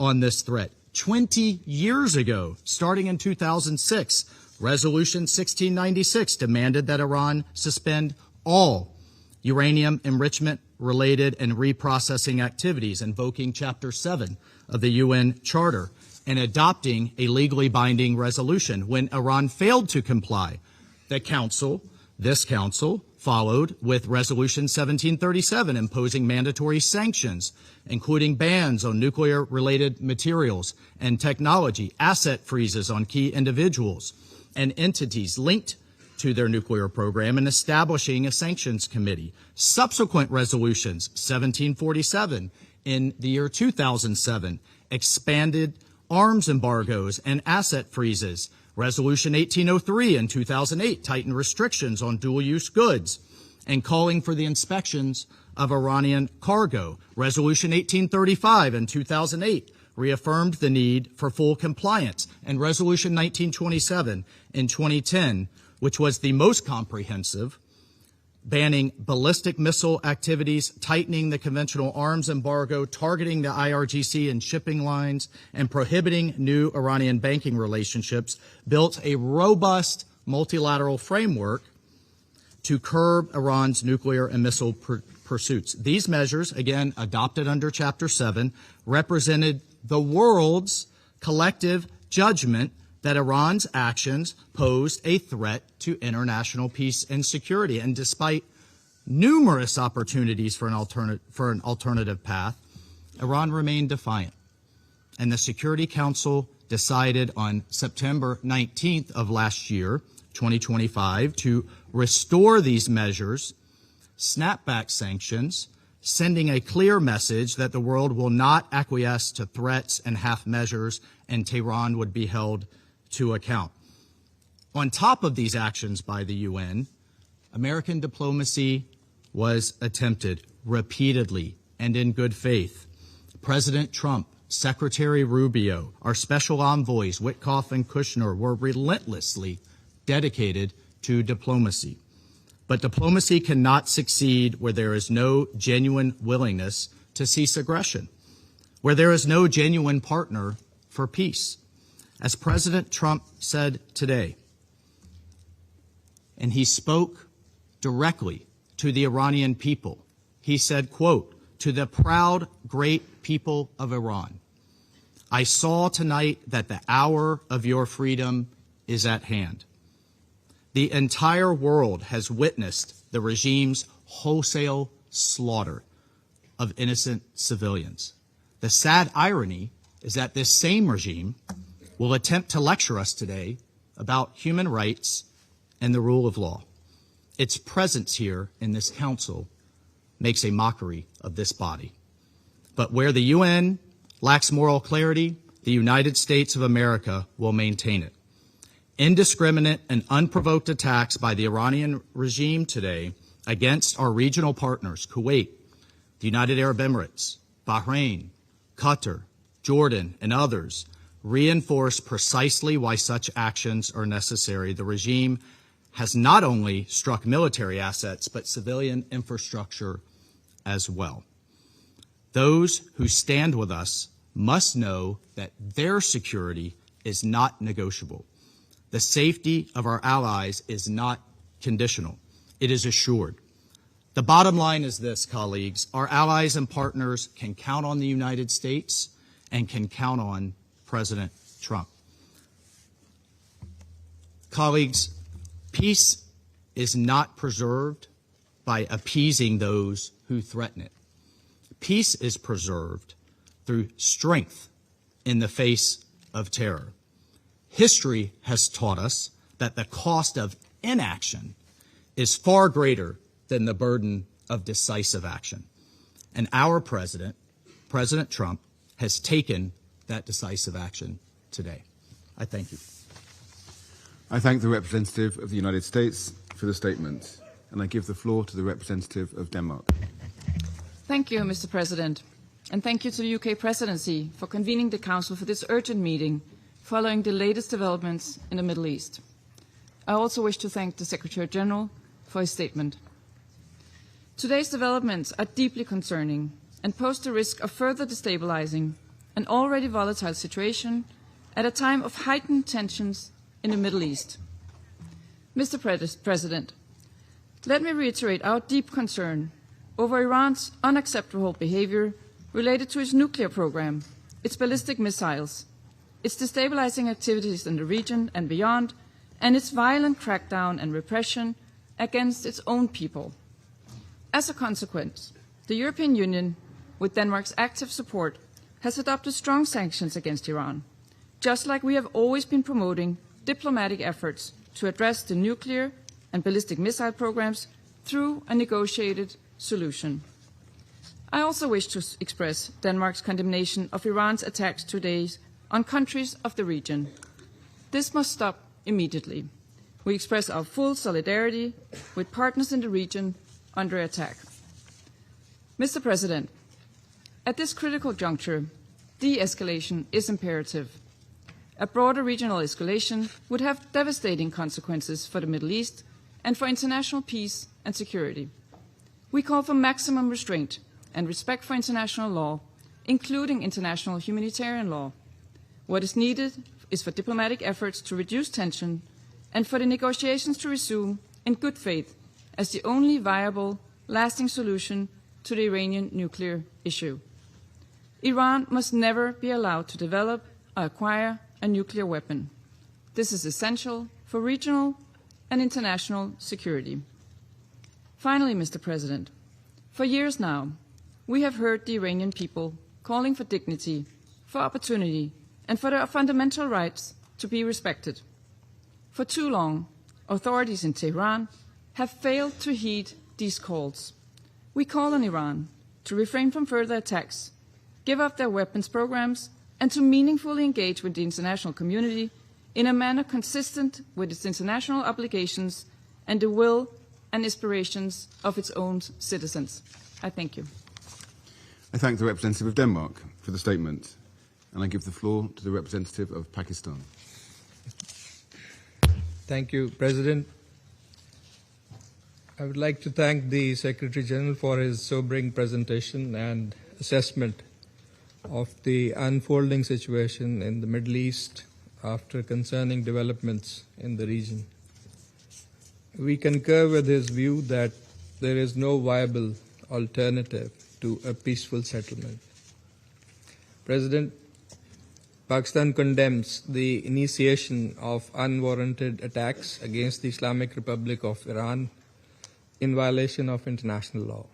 on this threat. 20 years ago, starting in 2006, Resolution 1696 demanded that Iran suspend all uranium enrichment-related and reprocessing activities, invoking Chapter 7 of the UN Charter and adopting a legally binding resolution. When Iran failed to comply, this council followed with Resolution 1737, imposing mandatory sanctions, including bans on nuclear-related materials and technology, asset freezes on key individuals and entities linked to their nuclear program, and establishing a sanctions committee. Subsequent resolutions, 1747 in the year 2007, expanded arms embargoes and asset freezes. Resolution 1803 in 2008 tightened restrictions on dual-use goods and calling for the inspections of Iranian cargo. Resolution 1835 in 2008 reaffirmed the need for full compliance. And Resolution 1927 in 2010, which was the most comprehensive, banning ballistic missile activities, tightening the conventional arms embargo, targeting the IRGC and shipping lines, and prohibiting new Iranian banking relationships, built a robust multilateral framework to curb Iran's nuclear and missile pursuits. These measures, again adopted under Chapter 7, represented the world's collective judgment that Iran's actions posed a threat to international peace and security. And despite numerous opportunities for an alternative path, Iran remained defiant. And the Security Council decided on September 19th of last year, 2025, to restore these measures, snap back sanctions, sending a clear message that the world will not acquiesce to threats and half measures, and Tehran would be held to account. On top of these actions by the UN, American diplomacy was attempted repeatedly and in good faith. President Trump, Secretary Rubio, our special envoys, Witkoff and Kushner, were relentlessly dedicated to diplomacy. But diplomacy cannot succeed where there is no genuine willingness to cease aggression, where there is no genuine partner for peace. As President Trump said today, and he spoke directly to the Iranian people, he said, quote, "To the proud, great people of Iran, I saw tonight that the hour of your freedom is at hand. The entire world has witnessed the regime's wholesale slaughter of innocent civilians. The sad irony is that this same regime will attempt to lecture us today about human rights and the rule of law. Its presence here in this council makes a mockery of this body. But where the UN lacks moral clarity, the United States of America will maintain it. Indiscriminate and unprovoked attacks by the Iranian regime today against our regional partners, Kuwait, the United Arab Emirates, Bahrain, Qatar, Jordan, and others, reinforce precisely why such actions are necessary. The regime has not only struck military assets, but civilian infrastructure as well. Those who stand with us must know that their security is not negotiable. The safety of our allies is not conditional. It is assured. The bottom line is this, colleagues. Our allies and partners can count on the United States and can count on President Trump. Colleagues, peace is not preserved by appeasing those who threaten it. Peace is preserved through strength in the face of terror. History has taught us that the cost of inaction is far greater than the burden of decisive action. And our president, President Trump, has taken that decisive action today. I thank you. I thank the representative of the United States for the statement, and I give the floor to the representative of Denmark. Thank you, Mr. President, and thank you to the UK Presidency for convening the Council for this urgent meeting following the latest developments in the Middle East. I also wish to thank the Secretary General for his statement. Today's developments are deeply concerning and pose the risk of further destabilizing an already volatile situation at a time of heightened tensions in the Middle East. Mr. President, let me reiterate our deep concern over Iran's unacceptable behavior related to its nuclear program, its ballistic missiles, its destabilizing activities in the region and beyond, and its violent crackdown and repression against its own people. As a consequence, the European Union, with Denmark's active support, has adopted strong sanctions against Iran, just like we have always been promoting diplomatic efforts to address the nuclear and ballistic missile programs through a negotiated solution. I also wish to express Denmark's condemnation of Iran's attacks today on countries of the region. This must stop immediately. We express our full solidarity with partners in the region under attack. Mr. President, at this critical juncture, de-escalation is imperative. A broader regional escalation would have devastating consequences for the Middle East and for international peace and security. We call for maximum restraint and respect for international law, including international humanitarian law. What is needed is for diplomatic efforts to reduce tension and for the negotiations to resume in good faith as the only viable, lasting solution to the Iranian nuclear issue. Iran must never be allowed to develop or acquire a nuclear weapon. This is essential for regional and international security. Finally, Mr. President, for years now, we have heard the Iranian people calling for dignity, for opportunity, and for their fundamental rights to be respected. For too long, authorities in Tehran have failed to heed these calls. We call on Iran to refrain from further attacks, give up their weapons programs, and to meaningfully engage with the international community in a manner consistent with its international obligations and the will and aspirations of its own citizens. I thank you. I thank the representative of Denmark for the statement, and I give the floor to the representative of Pakistan. Thank you, President. I would like to thank the Secretary General for his sobering presentation and assessment of the unfolding situation in the Middle East after concerning developments in the region. We concur with his view that there is no viable alternative to a peaceful settlement. President, Pakistan condemns the initiation of unwarranted attacks against the Islamic Republic of Iran in violation of international law.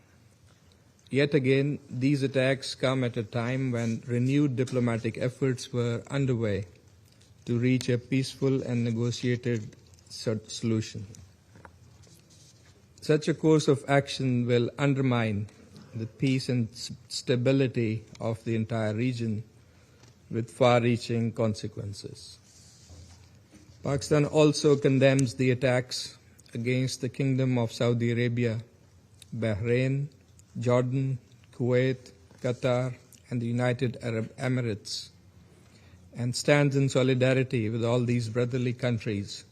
Yet again, these attacks come at a time when renewed diplomatic efforts were underway to reach a peaceful and negotiated solution. Such a course of action will undermine the peace and stability of the entire region with far-reaching consequences. Pakistan also condemns the attacks against the Kingdom of Saudi Arabia, Bahrain, Jordan, Kuwait, Qatar, and the United Arab Emirates, and stands in solidarity with all these brotherly countries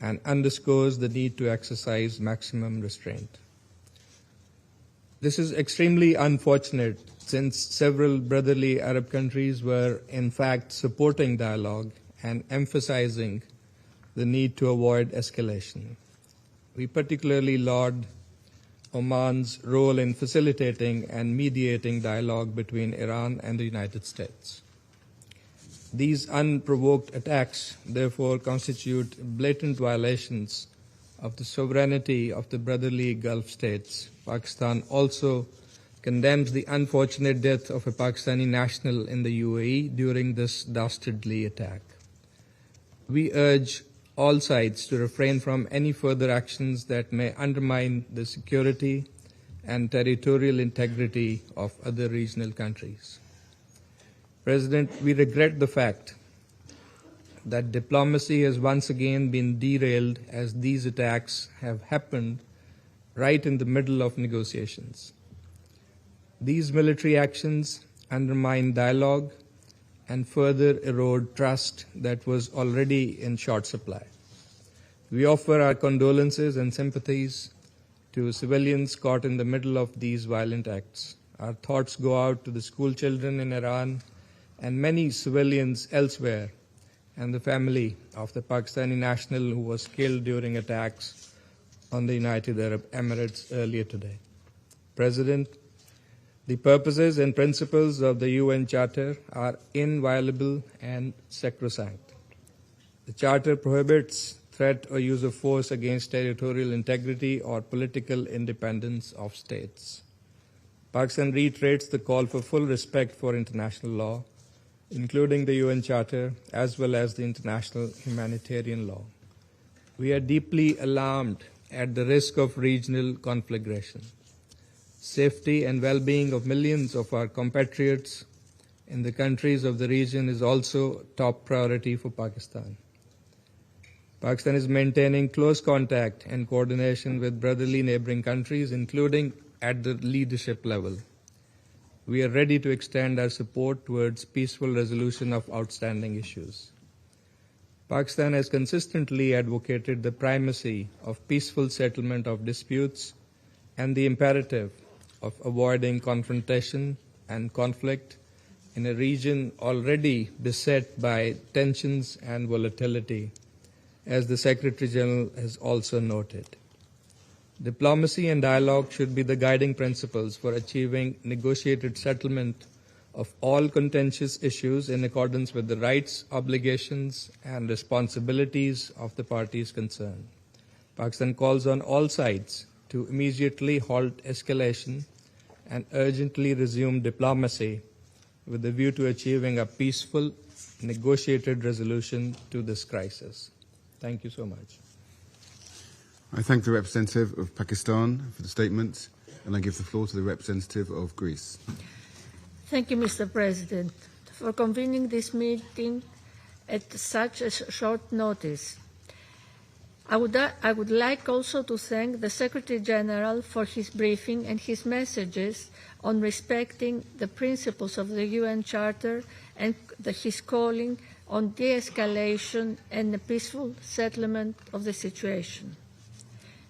and underscores the need to exercise maximum restraint. This is extremely unfortunate since several brotherly Arab countries were in fact supporting dialogue and emphasizing the need to avoid escalation. We particularly laud Oman's role in facilitating and mediating dialogue between Iran and the United States. These unprovoked attacks, therefore, constitute blatant violations of the sovereignty of the brotherly Gulf states. Pakistan also condemns the unfortunate death of a Pakistani national in the UAE during this dastardly attack. We urge all sides to refrain from any further actions that may undermine the security and territorial integrity of other regional countries. President, we regret the fact that diplomacy has once again been derailed as these attacks have happened right in the middle of negotiations. These military actions undermine dialogue and further erode trust that was already in short supply. We offer our condolences and sympathies to civilians caught in the middle of these violent acts. Our thoughts go out to the school children in Iran and many civilians elsewhere and the family of the Pakistani national who was killed during attacks on the United Arab Emirates earlier today. President, the purposes and principles of the UN Charter are inviolable and sacrosanct. The Charter prohibits threat or use of force against territorial integrity or political independence of states. Pakistan reiterates the call for full respect for international law, including the UN Charter, as well as the international humanitarian law. We are deeply alarmed at the risk of regional conflagration. Safety and well-being of millions of our compatriots in the countries of the region is also top priority for Pakistan. Pakistan is maintaining close contact and coordination with brotherly neighboring countries, including at the leadership level. We are ready to extend our support towards peaceful resolution of outstanding issues. Pakistan has consistently advocated the primacy of peaceful settlement of disputes and the imperative of avoiding confrontation and conflict in a region already beset by tensions and volatility, as the Secretary General has also noted. Diplomacy and dialogue should be the guiding principles for achieving negotiated settlement of all contentious issues in accordance with the rights, obligations, and responsibilities of the parties concerned. Pakistan calls on all sides to immediately halt escalation and urgently resume diplomacy with a view to achieving a peaceful, negotiated resolution to this crisis. Thank you so much. I thank the representative of Pakistan for the statement, and I give the floor to the representative of Greece. Thank you, Mr. President, for convening this meeting at such a short notice. I would like also to thank the Secretary General for his briefing and his messages on respecting the principles of the UN Charter and his calling on de-escalation and a peaceful settlement of the situation.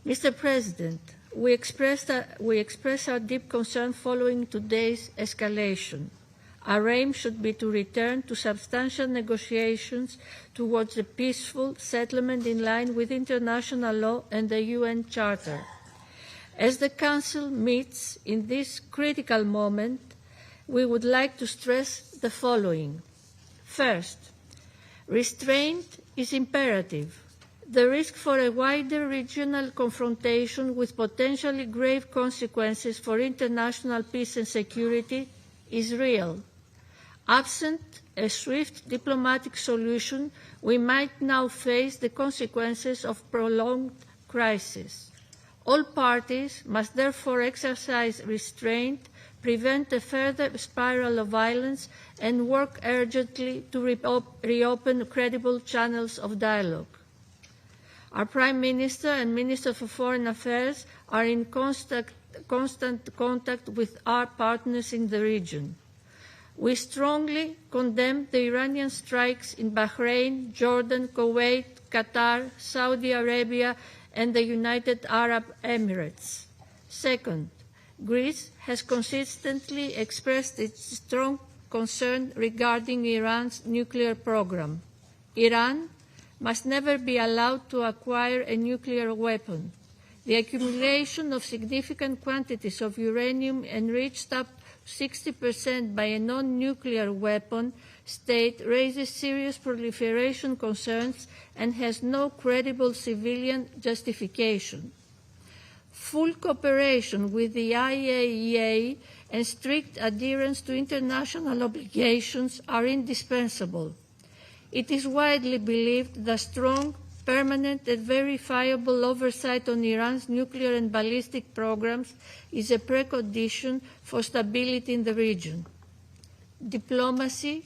Mr. President, we express our deep concern following today's escalation. Our aim should be to return to substantial negotiations towards a peaceful settlement in line with international law and the UN Charter. As the Council meets in this critical moment, we would like to stress the following. First, restraint is imperative. The risk for a wider regional confrontation with potentially grave consequences for international peace and security is real. Absent a swift diplomatic solution, we might now face the consequences of prolonged crisis. All parties must therefore exercise restraint, prevent a further spiral of violence, and work urgently to reopen credible channels of dialogue. Our Prime Minister and Minister for Foreign Affairs are in constant contact with our partners in the region. We strongly condemn the Iranian strikes in Bahrain, Jordan, Kuwait, Qatar, Saudi Arabia, and the United Arab Emirates. Second, Greece has consistently expressed its strong concern regarding Iran's nuclear program. Iran must never be allowed to acquire a nuclear weapon. The accumulation of significant quantities of uranium enriched up to 60% by a non-nuclear weapon state raises serious proliferation concerns and has no credible civilian justification. Full cooperation with the IAEA and strict adherence to international obligations are indispensable. It is widely believed that strong, permanent and verifiable oversight on Iran's nuclear and ballistic programs is a precondition for stability in the region. Diplomacy,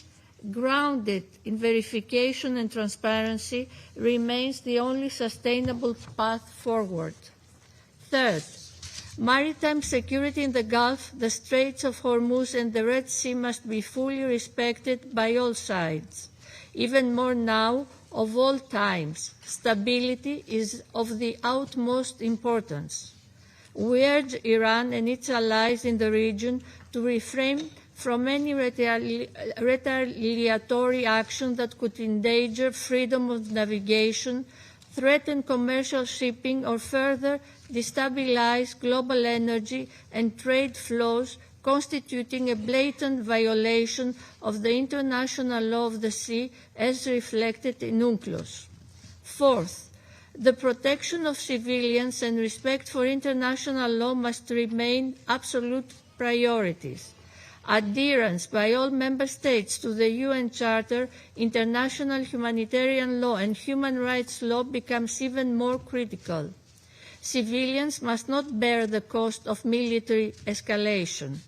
grounded in verification and transparency, remains the only sustainable path forward. Third, maritime security in the Gulf, the Straits of Hormuz and the Red Sea must be fully respected by all sides. Even more now, of all times, stability is of the utmost importance. We urge Iran and its allies in the region to refrain from any retaliatory action that could endanger freedom of navigation, threaten commercial shipping, or further destabilize global energy and trade flows, constituting a blatant violation of the international law of the sea as reflected in UNCLOS. Fourth, the protection of civilians and respect for international law must remain absolute priorities. Adherence by all member states to the UN Charter, international humanitarian law, and human rights law becomes even more critical. Civilians must not bear the cost of military escalation.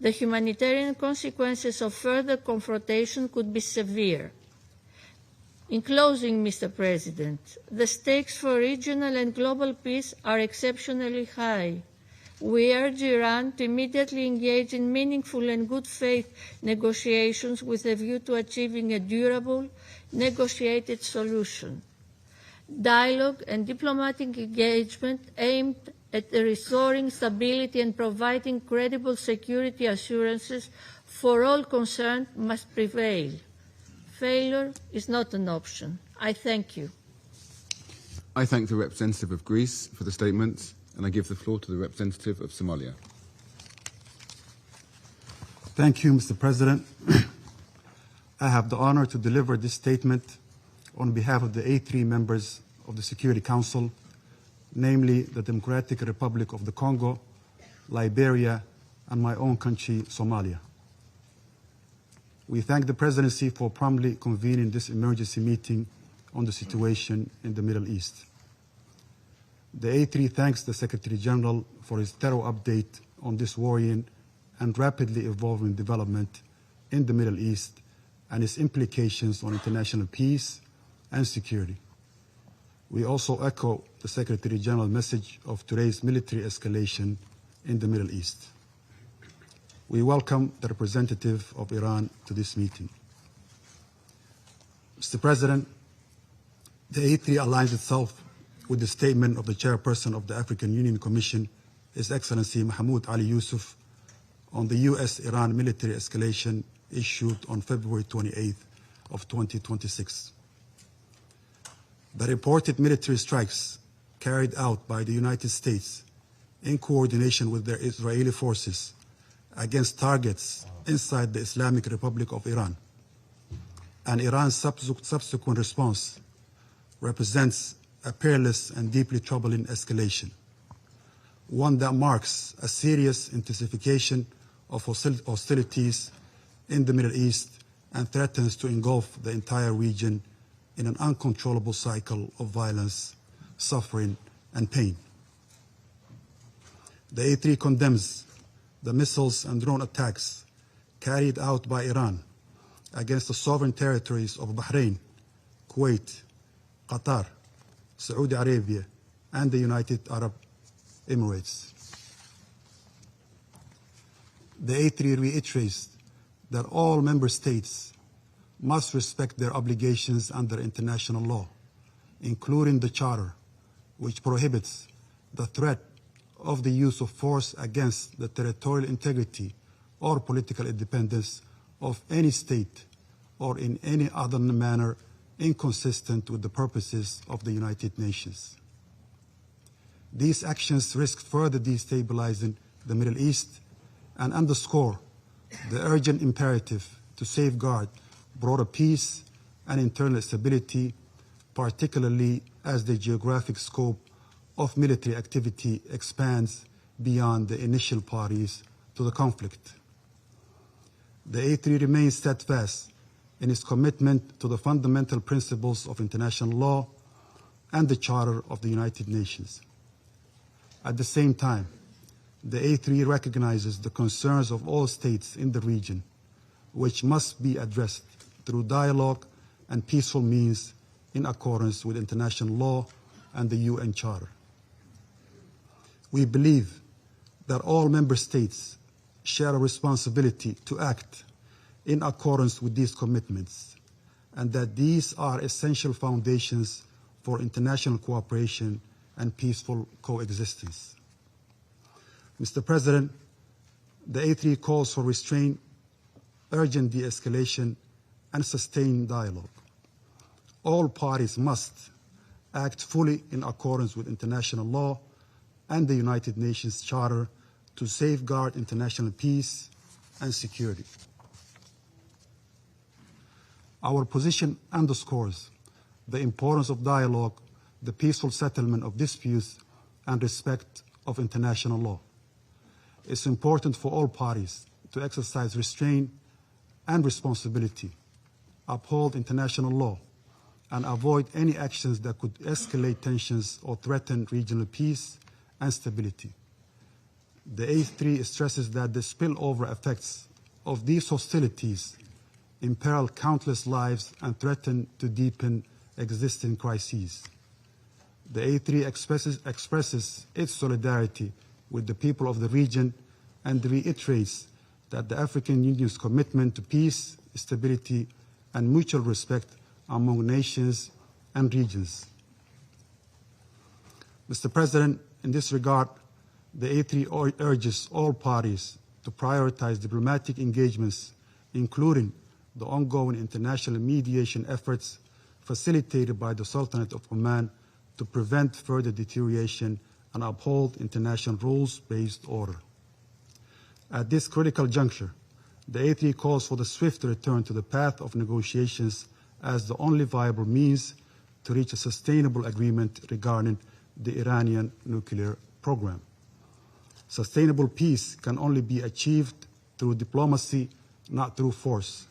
The humanitarian consequences of further confrontation could be severe. In closing, Mr. President, the stakes for regional and global peace are exceptionally high. We urge Iran to immediately engage in meaningful and good faith negotiations with a view to achieving a durable, negotiated solution. Dialogue and diplomatic engagement aimed at restoring stability and providing credible security assurances for all concerned must prevail. Failure is not an option. I thank you. I thank the representative of Greece for the statement, and I give the floor to the representative of Somalia. Thank you, Mr. President. I have the honor to deliver this statement on behalf of the A3 members of the Security Council, namely the Democratic Republic of the Congo, Liberia, and my own country, Somalia. We thank the Presidency for promptly convening this emergency meeting on the situation in the Middle East. The A3 thanks the Secretary General for his thorough update on this worrying and rapidly evolving development in the Middle East and its implications on international peace and security. We also echo the Secretary General's message of today's military escalation in the Middle East. We welcome the representative of Iran to this meeting. Mr. President, the A3 aligns itself with the statement of the chairperson of the African Union Commission, His Excellency Mahmoud Ali Yusuf, on the U.S.-Iran military escalation issued on February 28th of 2026. The reported military strikes carried out by the United States in coordination with their Israeli forces against targets inside the Islamic Republic of Iran, and Iran's subsequent response represents a perilous and deeply troubling escalation, one that marks a serious intensification of hostilities in the Middle East and threatens to engulf the entire region in an uncontrollable cycle of violence, suffering, and pain. The A3 condemns the missiles and drone attacks carried out by Iran against the sovereign territories of Bahrain, Kuwait, Qatar, Saudi Arabia, and the United Arab Emirates. The A3 reiterates that all member states must respect their obligations under international law, including the Charter, which prohibits the threat of the use of force against the territorial integrity or political independence of any state or in any other manner inconsistent with the purposes of the United Nations. These actions risk further destabilizing the Middle East and underscore the urgent imperative to safeguard broader peace and internal stability, particularly as the geographic scope of military activity expands beyond the initial parties to the conflict. The A3 remains steadfast in its commitment to the fundamental principles of international law and the Charter of the United Nations. At the same time, the A3 recognizes the concerns of all states in the region, which must be addressed through dialogue and peaceful means in accordance with international law and the UN Charter. We believe that all member states share a responsibility to act in accordance with these commitments, and that these are essential foundations for international cooperation and peaceful coexistence. Mr. President, the A3 calls for restraint urgent de-escalation, and sustained dialogue. All parties must act fully in accordance with international law and the United Nations Charter to safeguard international peace and security. Our position underscores the importance of dialogue, the peaceful settlement of disputes, and respect of international law. It's important for all parties to exercise restraint and responsibility, uphold international law, and avoid any actions that could escalate tensions or threaten regional peace and stability. The A3 stresses that the spillover effects of these hostilities imperil countless lives and threaten to deepen existing crises. The A3 expresses its solidarity with the people of the region and reiterates that the African Union's commitment to peace, stability, and mutual respect among nations and regions. Mr. President, in this regard, the A3 urges all parties to prioritize diplomatic engagements, including the ongoing international mediation efforts facilitated by the Sultanate of Oman to prevent further deterioration and uphold international rules-based order. At this critical juncture, the A3 calls for the swift return to the path of negotiations as the only viable means to reach a sustainable agreement regarding the Iranian nuclear program. Sustainable peace can only be achieved through diplomacy, not through force.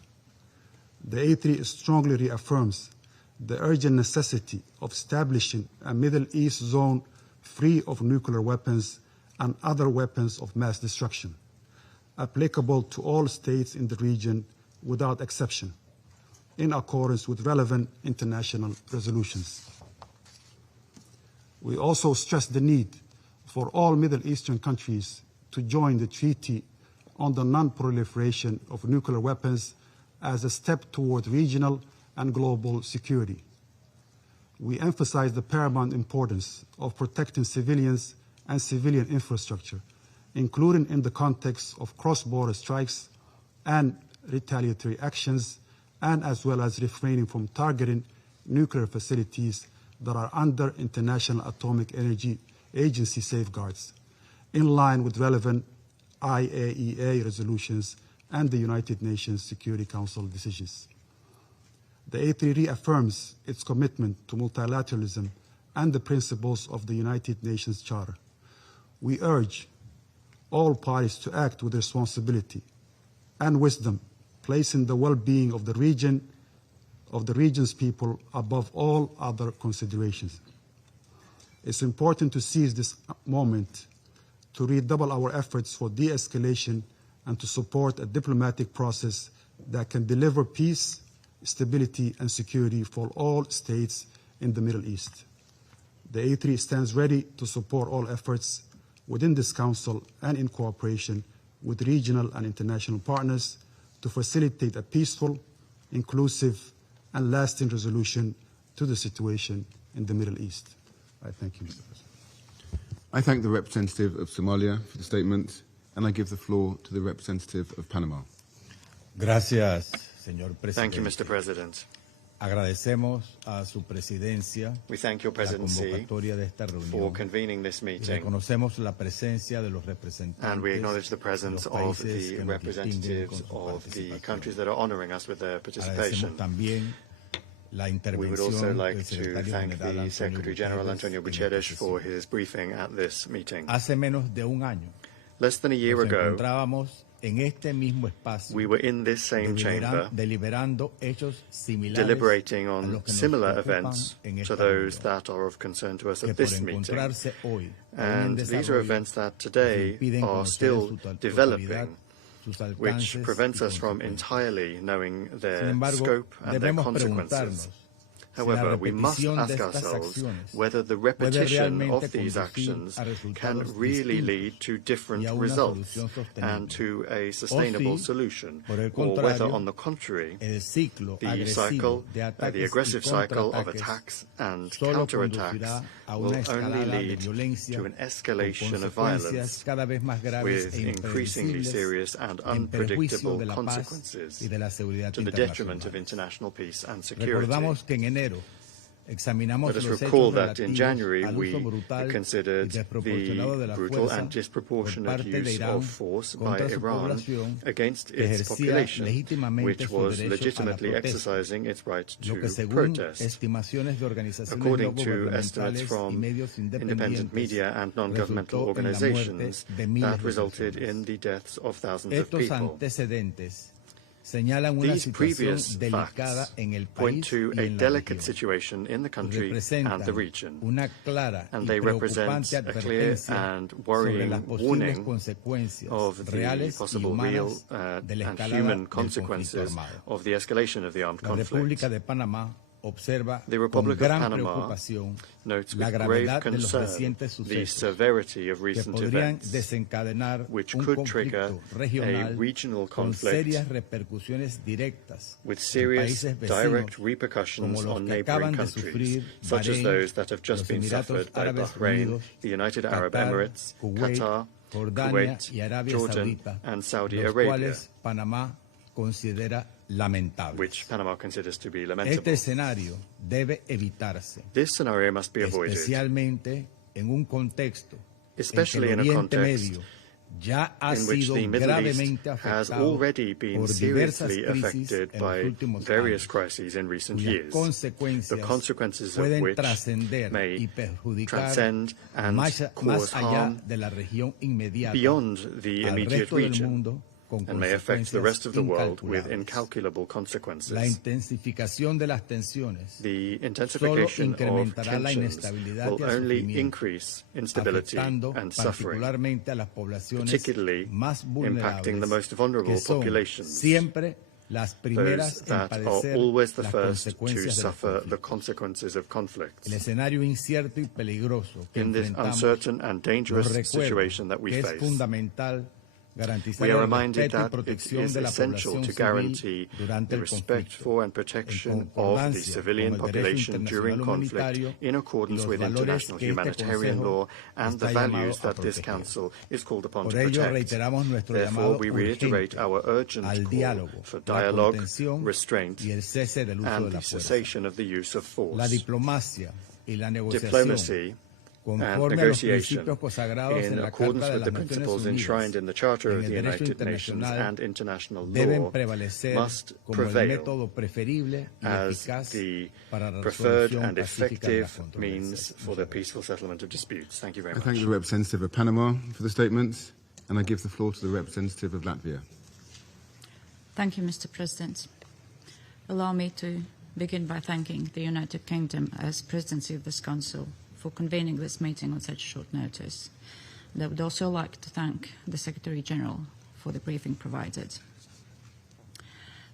The A3 strongly reaffirms the urgent necessity of establishing a Middle East zone free of nuclear weapons and other weapons of mass destruction, applicable to all states in the region without exception, in accordance with relevant international resolutions. We also stress the need for all Middle Eastern countries to join the Treaty on the Non-Proliferation of Nuclear Weapons as a step toward regional and global security. We emphasize the paramount importance of protecting civilians and civilian infrastructure, including in the context of cross-border strikes and retaliatory actions, and as well as refraining from targeting nuclear facilities that are under International Atomic Energy Agency safeguards, in line with relevant IAEA resolutions and the United Nations Security Council decisions. The A3 reaffirms its commitment to multilateralism and the principles of the United Nations Charter. We urge all parties to act with responsibility and wisdom, placing the well-being of the region's people above all other considerations. It's important to seize this moment to redouble our efforts for de-escalation and to support a diplomatic process that can deliver peace, stability, and security for all states in the Middle East. The A3 stands ready to support all efforts within this Council and in cooperation with regional and international partners to facilitate a peaceful, inclusive, and lasting resolution to the situation in the Middle East. I thank you, Mr. President. I thank the representative of Somalia for the statement, and I give the floor to the representative of Panama. Gracias, señor presidente. Thank you, Mr. President. Agradecemos a su presidencia We thank your presidency for convening this meeting, reconocemos la presencia de los representantes and we acknowledge the presence of the representatives of the countries that are honoring us with their participation. We would also like to thank the Secretary General Antonio Guterres for his briefing at this meeting. Hace menos de un año, Less than a year ago, en este mismo espacio, we were in this same chamber deliberando hechos similares deliberating on similar events to those that are of concern to us at this meeting. And these are events that today are still developing, which prevents us from entirely knowing their scope and their consequences. However, we must ask ourselves whether the repetition of these actions can really lead to different results and to a sustainable solution, or whether, on the contrary, the aggressive cycle of attacks and counterattacks will only lead to an escalation of violence with increasingly serious and unpredictable consequences to the detriment of international peace and security. Let us recall that in January we considered the brutal and disproportionate use of force by Iran against its population, which was legitimately exercising its right to protest. According to estimates from independent media and non-governmental organizations, that resulted in the deaths of thousands of people. These previous facts point to a delicate situation in the country and the region, and they represent a clear and worrying warning of the possible real and human consequences of the escalation of the armed conflict. The Republic of Panama notes with grave concern the severity of recent events, which could trigger a regional conflict with serious direct repercussions on neighboring countries, such as those that have just been suffered by Bahrain, the United Arab Emirates, Qatar, Kuwait, Jordan, and Saudi Arabia, which Panama considers to be lamentable. This scenario must be avoided, especially in a context in which the Middle East has already been seriously affected by various crises in recent years, the consequences of which may transcend and cause harm beyond the immediate region, and may affect the rest of the world with incalculable consequences. The intensification of tensions will only increase instability and suffering, particularly impacting the most vulnerable populations, those that are always the first to suffer the consequences of conflicts. In this uncertain and dangerous situation that we face, we are reminded that it is essential to guarantee the respect for and protection of the civilian population during conflict in accordance with international humanitarian law and the values that this Council is called upon to protect. Therefore, we reiterate our urgent call for dialogue, restraint, and the cessation of the use of force. Diplomacy and negotiation, in accordance with the principles enshrined in the Charter of the United Nations and international law, must prevail as the preferred and effective means for the peaceful settlement of disputes. Thank you very much. I thank the representative of Panama for the statement, and I give the floor to the representative of Latvia. Thank you, Mr. President. Allow me to begin by thanking the United Kingdom as presidency of this Council for convening this meeting on such short notice. And I would also like to thank the Secretary-General for the briefing provided.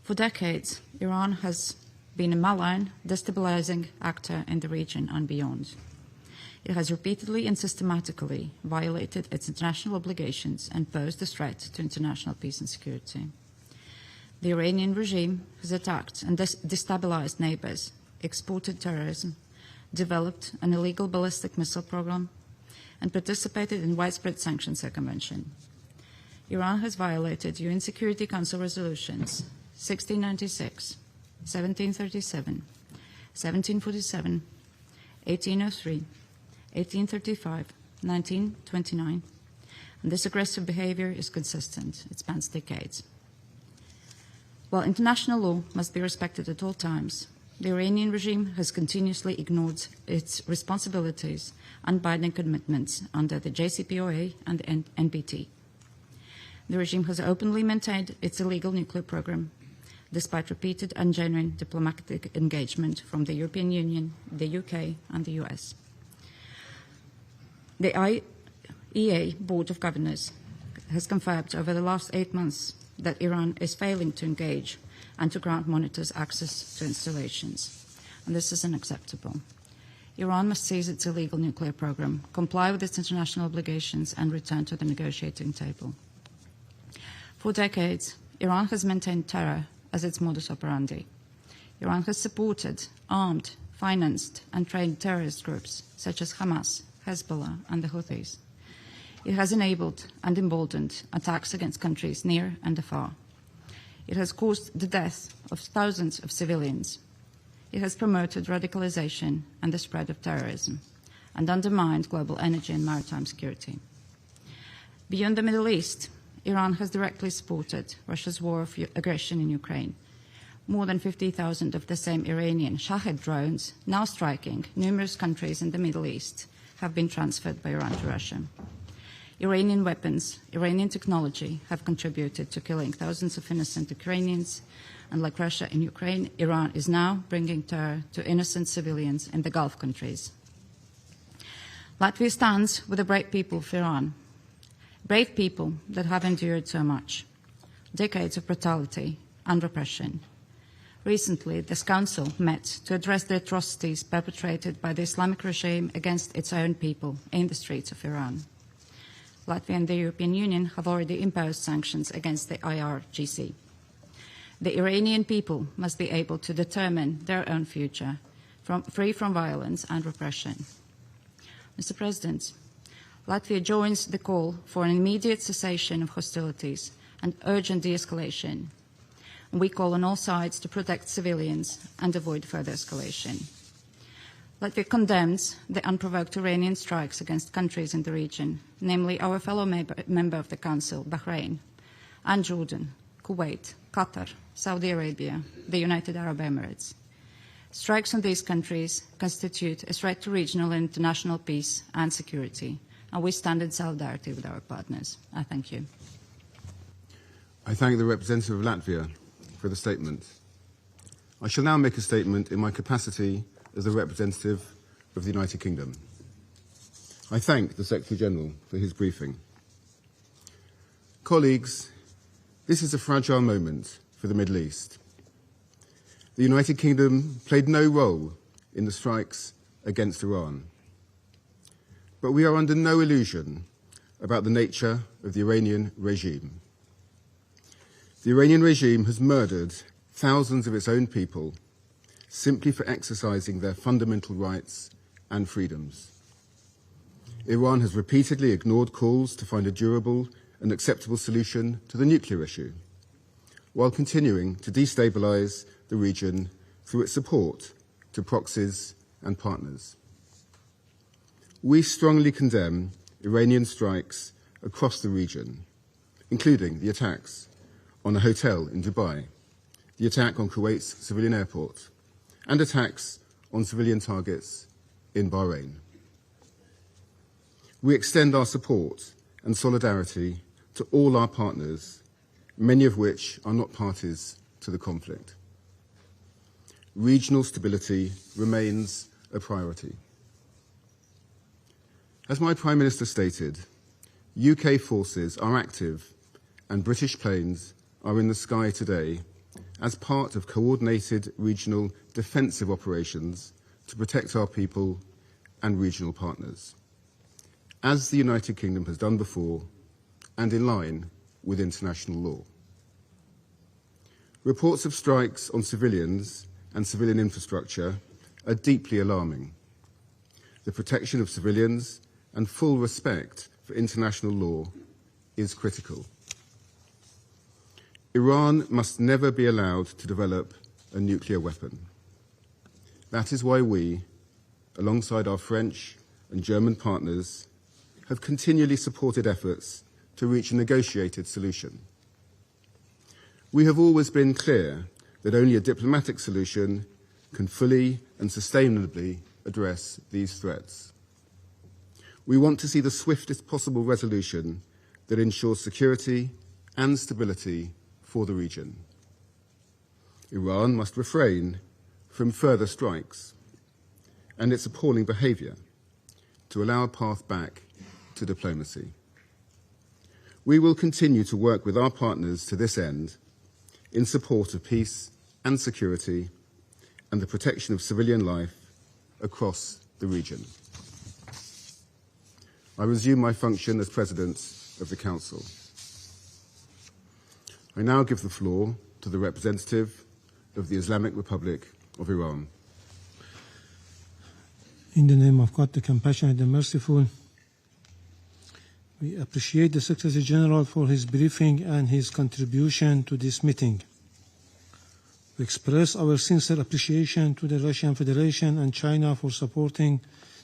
For decades, Iran has been a malign, destabilizing actor in the region and beyond. It has repeatedly and systematically violated its international obligations and posed a threat to international peace and security. The Iranian regime has attacked and destabilized neighbors, exported terrorism, developed an illegal ballistic missile program, and participated in widespread sanctions circumvention. Iran has violated UN Security Council resolutions 1696, 1737, 1747, 1803, 1835, 1929, and this aggressive behavior is consistent. It spans decades. While international law must be respected at all times, the Iranian regime has continuously ignored its responsibilities and binding commitments under the JCPOA and the NPT. The regime has openly maintained its illegal nuclear program, despite repeated and genuine diplomatic engagement from the European Union, the UK, and the US. The IAEA Board of Governors has confirmed over the last 8 months that Iran is failing to engage and to grant monitors access to installations. and this is unacceptable. Iran must cease its illegal nuclear program, comply with its international obligations, and return to the negotiating table. For decades, Iran has maintained terror as its modus operandi. Iran has supported, armed, financed, and trained terrorist groups such as Hamas, Hezbollah, and the Houthis. It has enabled and emboldened attacks against countries near and afar. It has caused the death of thousands of civilians. It has promoted radicalization and the spread of terrorism, and undermined global energy and maritime security. Beyond the Middle East, Iran has directly supported Russia's war of aggression in Ukraine. More than 50,000 of the same Iranian Shahed drones, now striking numerous countries in the Middle East, have been transferred by Iran to Russia. Iranian weapons, Iranian technology have contributed to killing thousands of innocent Ukrainians, and like Russia in Ukraine, Iran is now bringing terror to innocent civilians in the Gulf countries. Latvia stands with the brave people of Iran, brave people that have endured so much, decades of brutality and repression. Recently, this Council met to address the atrocities perpetrated by the Islamic regime against its own people in the streets of Iran. Latvia and the European Union have already imposed sanctions against the IRGC. The Iranian people must be able to determine their own future, free from violence and repression. Mr. President, Latvia joins the call for an immediate cessation of hostilities and urgent de-escalation. We call on all sides to protect civilians and avoid further escalation. Latvia condemns the unprovoked Iranian strikes against countries in the region, namely our fellow member of the Council, Bahrain, and Jordan, Kuwait, Qatar, Saudi Arabia, the United Arab Emirates. Strikes on these countries constitute a threat to regional and international peace and security, and we stand in solidarity with our partners. I thank you. I thank the representative of Latvia for the statement. I shall now make a statement in my capacity as the representative of the United Kingdom. I thank the Secretary-General for his briefing. Colleagues, this is a fragile moment for the Middle East. The United Kingdom played no role in the strikes against Iran. But we are under no illusion about the nature of the Iranian regime. The Iranian regime has murdered thousands of its own people simply for exercising their fundamental rights and freedoms. Iran has repeatedly ignored calls to find a durable and acceptable solution to the nuclear issue, while continuing to destabilize the region through its support to proxies and partners. We strongly condemn Iranian strikes across the region, including the attacks on a hotel in Dubai, the attack on Kuwait's civilian airport, and attacks on civilian targets in Bahrain. We extend our support and solidarity to all our partners, many of which are not parties to the conflict. Regional stability remains a priority. As my Prime Minister stated, UK forces are active and British planes are in the sky today as part of coordinated regional defensive operations to protect our people and regional partners, as the United Kingdom has done before and in line with international law. Reports of strikes on civilians and civilian infrastructure are deeply alarming. The protection of civilians and full respect for international law is critical. Iran must never be allowed to develop a nuclear weapon. That is why we, alongside our French and German partners, have continually supported efforts to reach a negotiated solution. We have always been clear that only a diplomatic solution can fully and sustainably address these threats. We want to see the swiftest possible resolution that ensures security and stability for the region. Iran must refrain from further strikes and its appalling behaviour to allow a path back to diplomacy. We will continue to work with our partners to this end in support of peace and security and the protection of civilian life across the region. I resume my function as President of the Council. I now give the floor to the representative of the Islamic Republic of Iran. In the name of God, the compassionate and merciful, we appreciate the Secretary General for his briefing and his contribution to this meeting. We express our sincere appreciation to the Russian Federation and China for supporting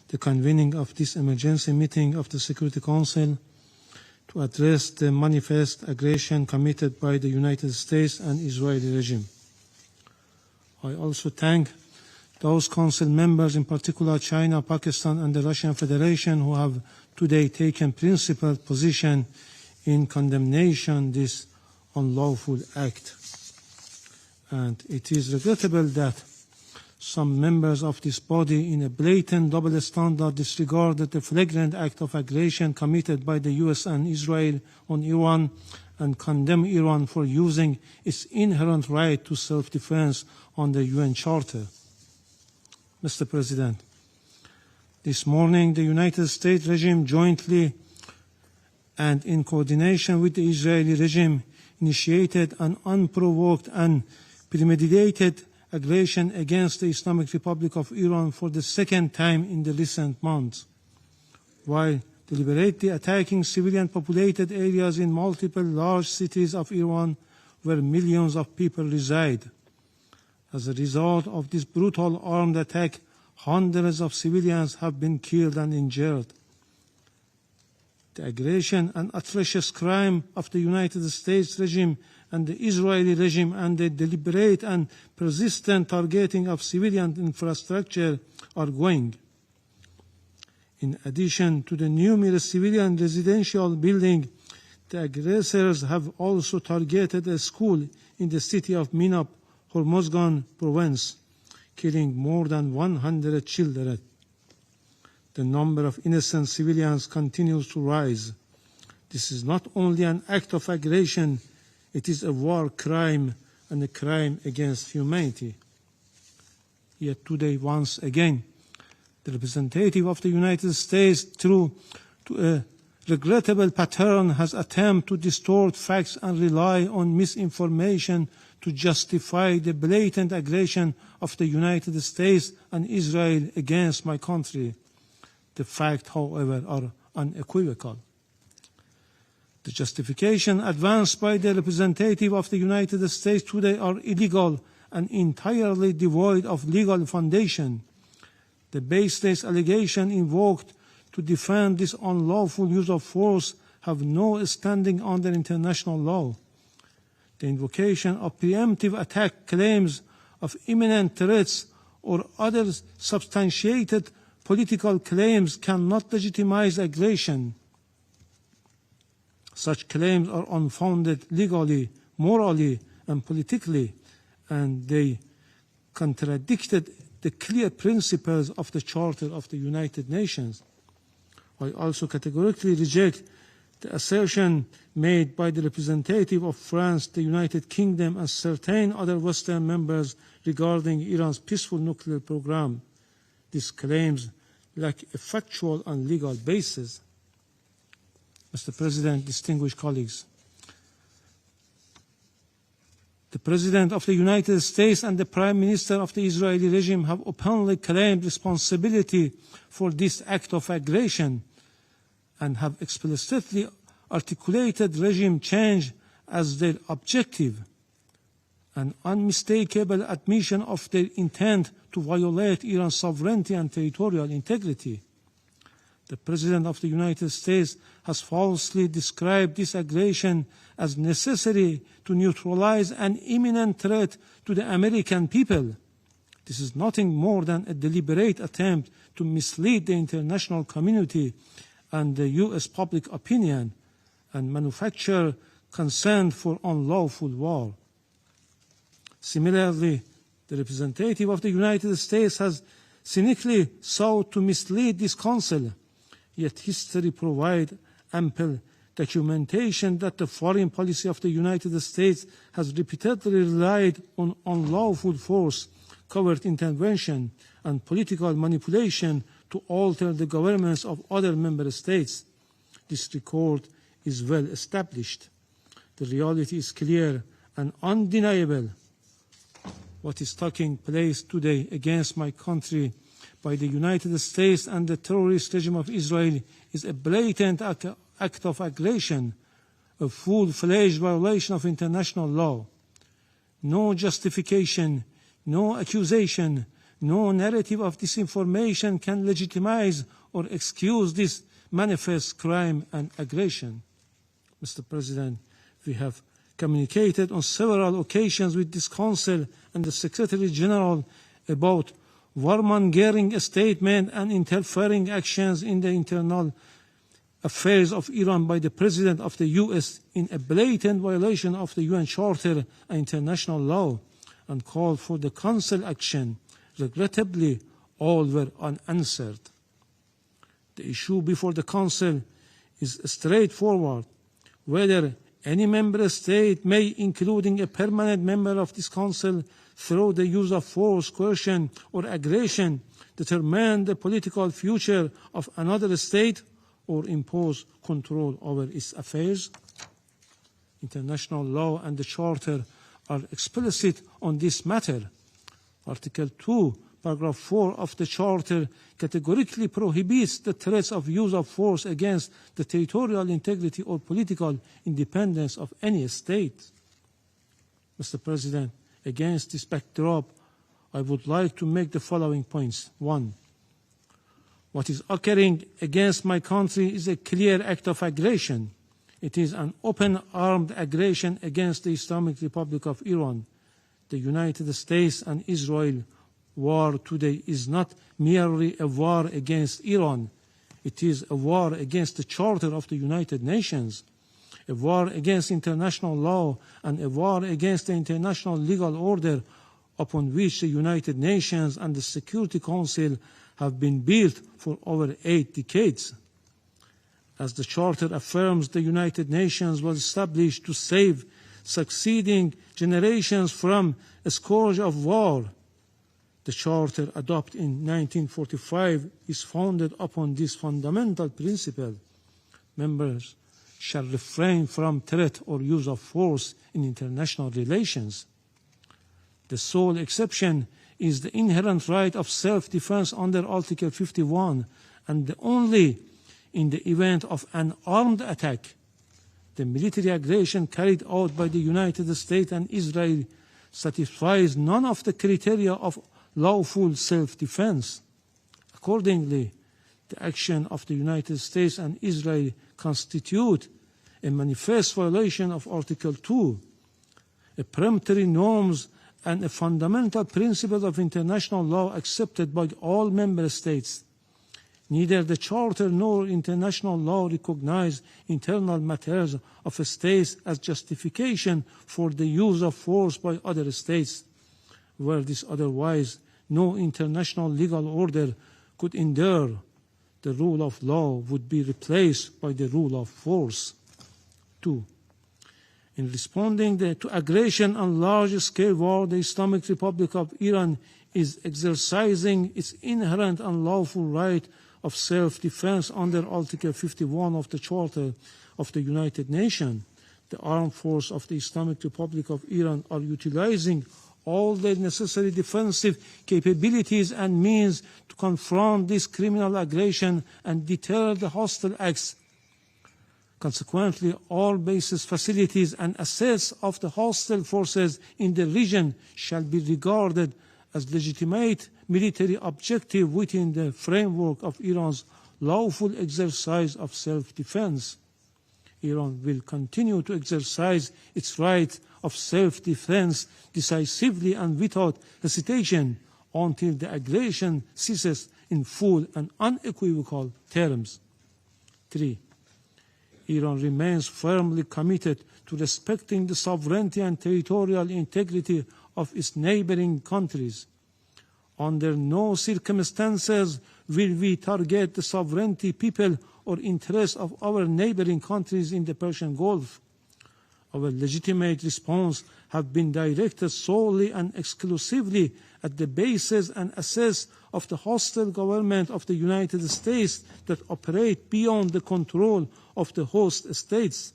the convening of this emergency meeting of the Security Council to address the manifest aggression committed by the United States and Israeli regime. I also thank those Council members, in particular China, Pakistan and the Russian Federation, who have today taken principled position in condemnation this unlawful act. And it is regrettable that some members of this body, in a blatant double standard, disregarded the flagrant act of aggression committed by the US and Israel on Iran and condemn Iran for using its inherent right to self-defense on the UN Charter. Mr. President, this morning the United States regime jointly and in coordination with the Israeli regime initiated an unprovoked and premeditated aggression against the Islamic Republic of Iran for the second time in the recent months, while deliberately attacking civilian populated areas in multiple large cities of Iran where millions of people reside. As a result of this brutal armed attack, hundreds of civilians have been killed and injured. The aggression and atrocious crime of the United States regime and the Israeli regime and the deliberate and persistent targeting of civilian infrastructure are going. In addition to the numerous civilian residential buildings, the aggressors have also targeted a school in the city of Minab, Hormozgan province, killing more than 100 children. The number of innocent civilians continues to rise. This is not only an act of aggression, it is a war crime and a crime against humanity. Yet today, once again, the representative of the United States, through a regrettable pattern, has attempted to distort facts and rely on misinformation to justify the blatant aggression of the United States and Israel against my country. The facts, however, are unequivocal. The justification advanced by the representative of the United States today are illegal and entirely devoid of legal foundation. The baseless allegation invoked to defend this unlawful use of force have no standing under international law. The invocation of preemptive attack claims of imminent threats or other substantiated political claims cannot legitimize aggression. Such claims are unfounded legally, morally, and politically, and they contradicted the clear principles of the Charter of the United Nations. I also categorically reject the assertion made by the representative of France, the United Kingdom, and certain other Western members regarding Iran's peaceful nuclear program. These claims lack a factual and legal basis. Mr. President, distinguished colleagues, the President of the United States and the Prime Minister of the Israeli regime have openly claimed responsibility for this act of aggression and have explicitly articulated regime change as their objective, an unmistakable admission of their intent to violate Iran's sovereignty and territorial integrity. The President of the United States has falsely described this aggression as necessary to neutralize an imminent threat to the American people. This is nothing more than a deliberate attempt to mislead the international community and the U.S. public opinion and manufacture consent for unlawful war. Similarly, the representative of the United States has cynically sought to mislead this Council, yet history provides ample documentation that the foreign policy of the United States has repeatedly relied on unlawful force, covert intervention and political manipulation to alter the governments of other member states. This record is well established. The reality is clear and undeniable. What is taking place today against my country by the United States and the terrorist regime of Israel is a blatant act of aggression, a full-fledged violation of international law. No justification, no accusation, no narrative of disinformation can legitimize or excuse this manifest crime and aggression. Mr. President, we have communicated on several occasions with this Council and the Secretary General about warmongering statements and interfering actions in the internal affairs of Iran by the President of the US in a blatant violation of the UN Charter and international law, and called for the Council action. Regrettably, all were unanswered. The issue before the Council is straightforward. Whether any member state may, including a permanent member of this Council, through the use of force, coercion, or aggression, determine the political future of another state or impose control over its affairs. International law and the Charter are explicit on this matter. Article 2, Paragraph 4 of the Charter categorically prohibits the threats of use of force against the territorial integrity or political independence of any state. Mr. President, against this backdrop, I would like to make the following points. 1. What is occurring against my country is a clear act of aggression. It is an open armed aggression against the Islamic Republic of Iran. The United States and Israel war today is not merely a war against Iran. It is a war against the Charter of the United Nations, a war against international law, and a war against the international legal order upon which the United Nations and the Security Council have been built for over 8 decades. As the Charter affirms, the United Nations was established to save succeeding generations from a scourge of war. The Charter, adopted in 1945, is founded upon this fundamental principle. Members shall refrain from threat or use of force in international relations. The sole exception is the inherent right of self-defense under Article 51, and only in the event of an armed attack. The military aggression carried out by the United States and Israel satisfies none of the criteria of lawful self-defense. Accordingly, the action of the United States and Israel constitute a manifest violation of Article 2, a peremptory norms and a fundamental principle of international law accepted by all member states. Neither the Charter nor international law recognize internal matters of states as justification for the use of force by other states. Were this otherwise, no international legal order could endure. The rule of law would be replaced by the rule of force. 2. In responding to aggression and large-scale war, the Islamic Republic of Iran is exercising its inherent and lawful right of self-defense under Article 51 of the Charter of the United Nations. The armed forces of the Islamic Republic of Iran are utilizing all the necessary defensive capabilities and means to confront this criminal aggression and deter the hostile acts. Consequently, all bases, facilities, and assets of the hostile forces in the region shall be regarded as legitimate military objective within the framework of Iran's lawful exercise of self-defense. Iran will continue to exercise its right of self-defense decisively and without hesitation until the aggression ceases in full and unequivocal terms. 3. Iran remains firmly committed to respecting the sovereignty and territorial integrity of its neighboring countries. Under no circumstances will we target the sovereignty, people, or interests of our neighboring countries in the Persian Gulf. Our legitimate response have been directed solely and exclusively at the bases and assets of the hostile government of the United States that operate beyond the control of the host states.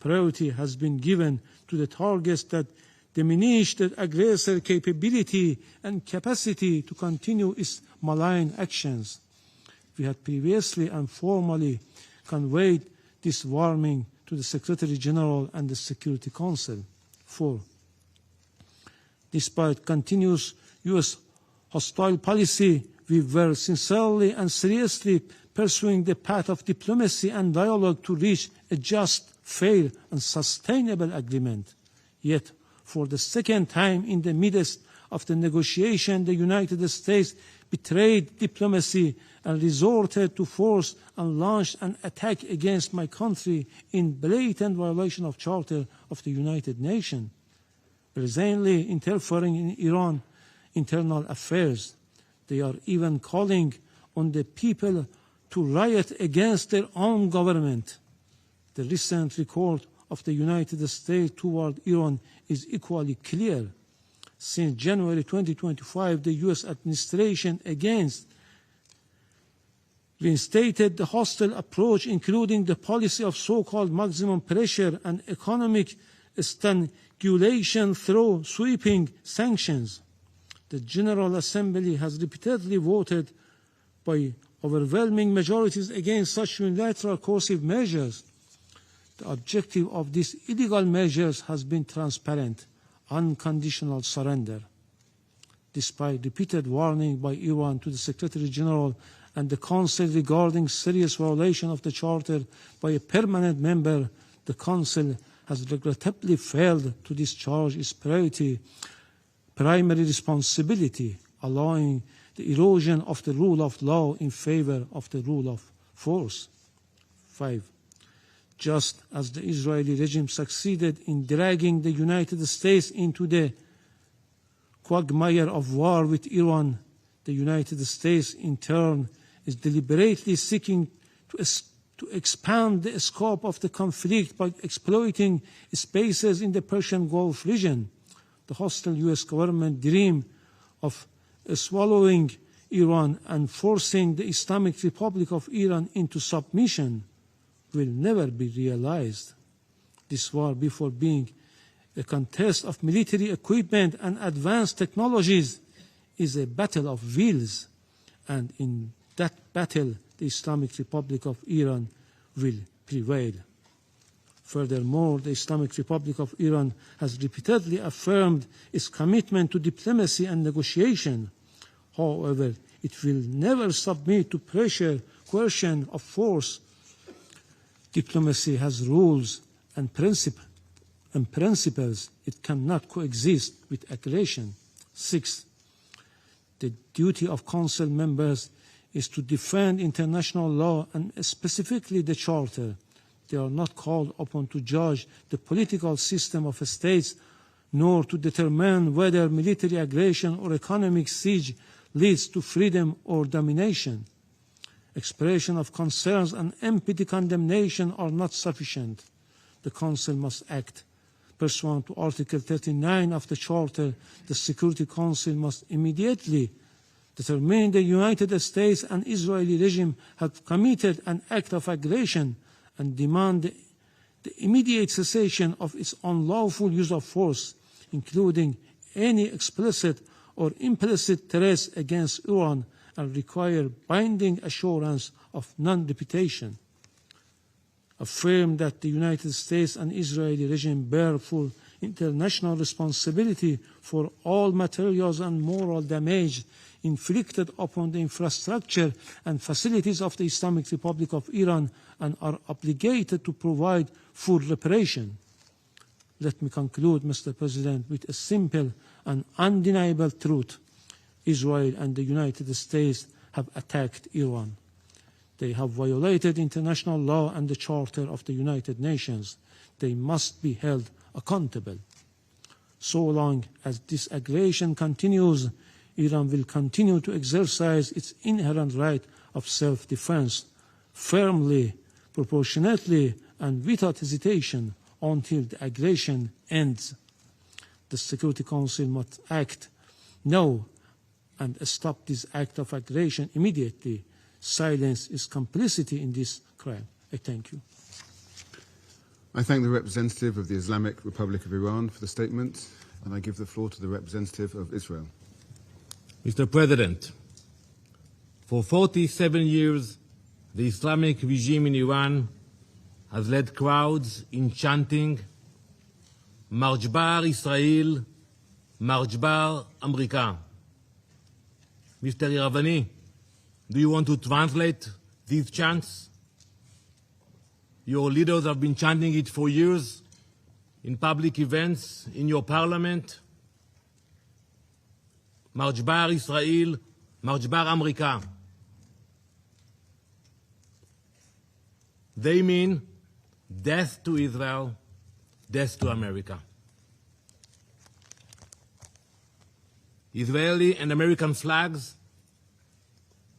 Priority has been given to the targets that diminish the aggressor capability and capacity to continue its malign actions. We had previously and formally conveyed this warning to the Secretary General and the Security Council. 4. Despite continuous U.S. hostile policy, we were sincerely and seriously pursuing the path of diplomacy and dialogue to reach a just, fair, and sustainable agreement. Yet, for the second time in the midst of the negotiation, the United States betrayed diplomacy and resorted to force and launched an attack against my country in blatant violation of Charter of the United Nations, brazenly interfering in Iran's internal affairs. They are even calling on the people to riot against their own government. The recent record of the United States toward Iran is equally clear. Since January 2025, the U.S. administration reinstated the hostile approach, including the policy of so-called maximum pressure and economic strangulation through sweeping sanctions. The General Assembly has repeatedly voted by overwhelming majorities against such unilateral coercive measures. The objective of these illegal measures has been transparent, unconditional surrender. Despite repeated warning by Iran to the Secretary General and the Council regarding serious violation of the Charter by a permanent member, the Council has regrettably failed to discharge its primary responsibility, allowing the erosion of the rule of law in favor of the rule of force. 5. Just as the Israeli regime succeeded in dragging the United States into the quagmire of war with Iran, the United States in turn is deliberately seeking to expand the scope of the conflict by exploiting spaces in the Persian Gulf region. The hostile U.S. government dream of swallowing Iran and forcing the Islamic Republic of Iran into submission will never be realized. This war, before being a contest of military equipment and advanced technologies, is a battle of wills, and in that battle, the Islamic Republic of Iran will prevail. Furthermore, the Islamic Republic of Iran has repeatedly affirmed its commitment to diplomacy and negotiation. However, it will never submit to pressure, coercion, or force. Diplomacy has rules and principles. It cannot coexist with aggression. 6. The duty of Council members is to defend international law and specifically the Charter. They are not called upon to judge the political system of states, nor to determine whether military aggression or economic siege leads to freedom or domination. Expression of concerns and empty condemnation are not sufficient. The Council must act. Pursuant to Article 39 of the Charter, the Security Council must immediately determine the United States and Israeli regime have committed an act of aggression and demand the immediate cessation of its unlawful use of force, including any explicit or implicit threats against Iran, and require binding assurance of non-repetition. Affirm that the United States and Israeli regime bear full international responsibility for all materials and moral damage inflicted upon the infrastructure and facilities of the Islamic Republic of Iran and are obligated to provide full reparation. Let me conclude, Mr. President, with a simple and undeniable truth. Israel and the United States have attacked Iran. They have violated international law and the Charter of the United Nations. They must be held accountable. So long as this aggression continues, Iran will continue to exercise its inherent right of self-defense firmly, proportionately, and without hesitation until the aggression ends. The Security Council must act now and stop this act of aggression immediately. Silence is complicity in this crime. I thank you. I thank the representative of the Islamic Republic of Iran for the statement, and I give the floor to the representative of Israel. Mr. President, for 47 years, the Islamic regime in Iran has led crowds in chanting March Bar Israel, March Bar America. Mr. Iravani, do you want to translate these chants? Your leaders have been chanting it for years in public events, in your parliament. March Bar Israel, March Bar America. They mean death to Israel, death to America. Israeli and American flags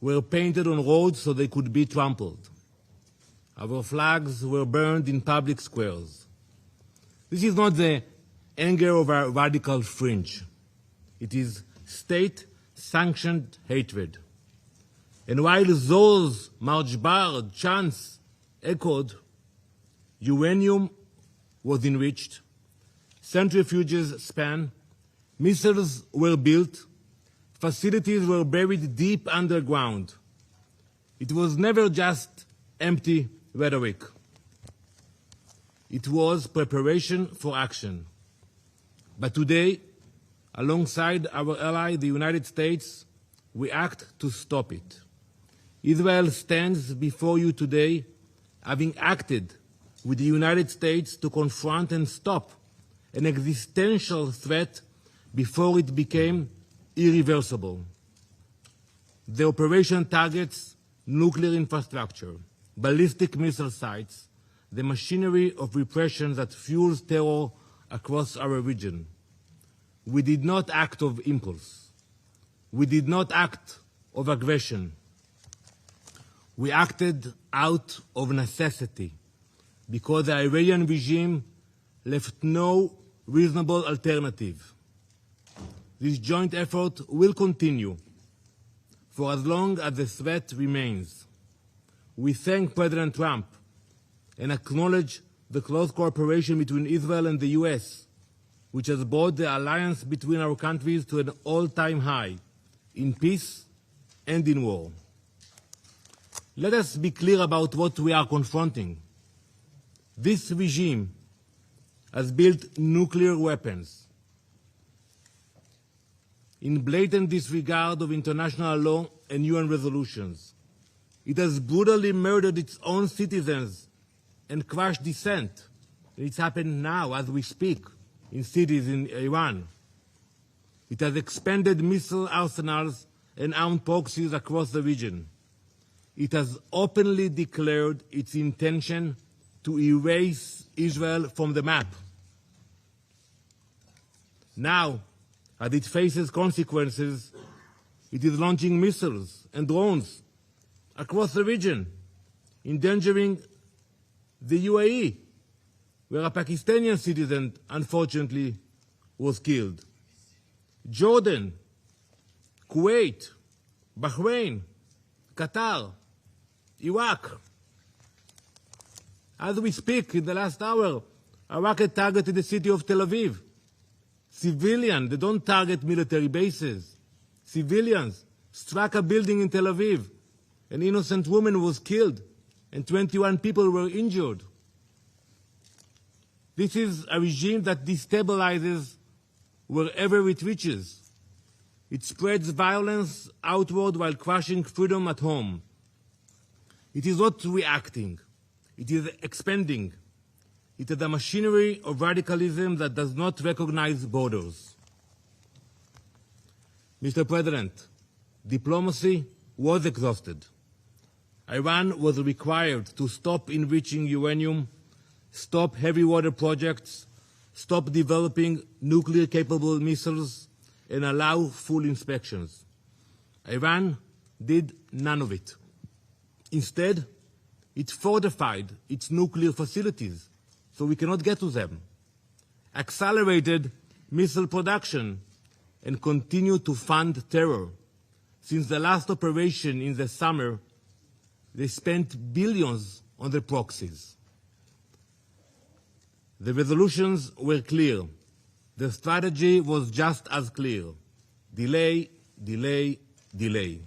were painted on roads so they could be trampled. Our flags were burned in public squares. This is not the anger of a radical fringe. It is state-sanctioned hatred. And while those March Bar chants echoed, uranium was enriched, centrifuges span, missiles were built, facilities were buried deep underground. It was never just empty rhetoric. It was preparation for action. But today, alongside our ally, the United States, we act to stop it. Israel stands before you today, having acted with the United States to confront and stop an existential threat before it became irreversible. The operation targets nuclear infrastructure, ballistic missile sites, the machinery of repression that fuels terror across our region. We did not act of impulse. We did not act of aggression. We acted out of necessity because the Iranian regime left no reasonable alternative. This joint effort will continue for as long as the threat remains. We thank President Trump and acknowledge the close cooperation between Israel and the US, which has brought the alliance between our countries to an all-time high in peace and in war. Let us be clear about what we are confronting. This regime has built nuclear weapons in blatant disregard of international law and UN resolutions. It has brutally murdered its own citizens and crushed dissent. It's happened now as we speak in cities in Iran. It has expanded missile arsenals and armed proxies across the region. It has openly declared its intention to erase Israel from the map. Now, as it faces consequences, it is launching missiles and drones across the region, endangering the UAE, where a Pakistani citizen, unfortunately, was killed. Jordan, Kuwait, Bahrain, Qatar, Iraq. As we speak, in the last hour, a rocket targeted the city of Tel Aviv. Civilians, they don't target military bases. Civilians struck a building in Tel Aviv. An innocent woman was killed and 21 people were injured. This is a regime that destabilizes wherever it reaches. It spreads violence outward while crushing freedom at home. It is not reacting. It is expanding. It is a machinery of radicalism that does not recognize borders. Mr. President, diplomacy was exhausted. Iran was required to stop enriching uranium, stop heavy water projects, stop developing nuclear-capable missiles, and allow full inspections. Iran did none of it. Instead, it fortified its nuclear facilities, so we cannot get to them, accelerated missile production, and continue to fund terror. Since the last operation in the summer, they spent billions on the proxies. The resolutions were clear. The strategy was just as clear. Delay, delay, delay.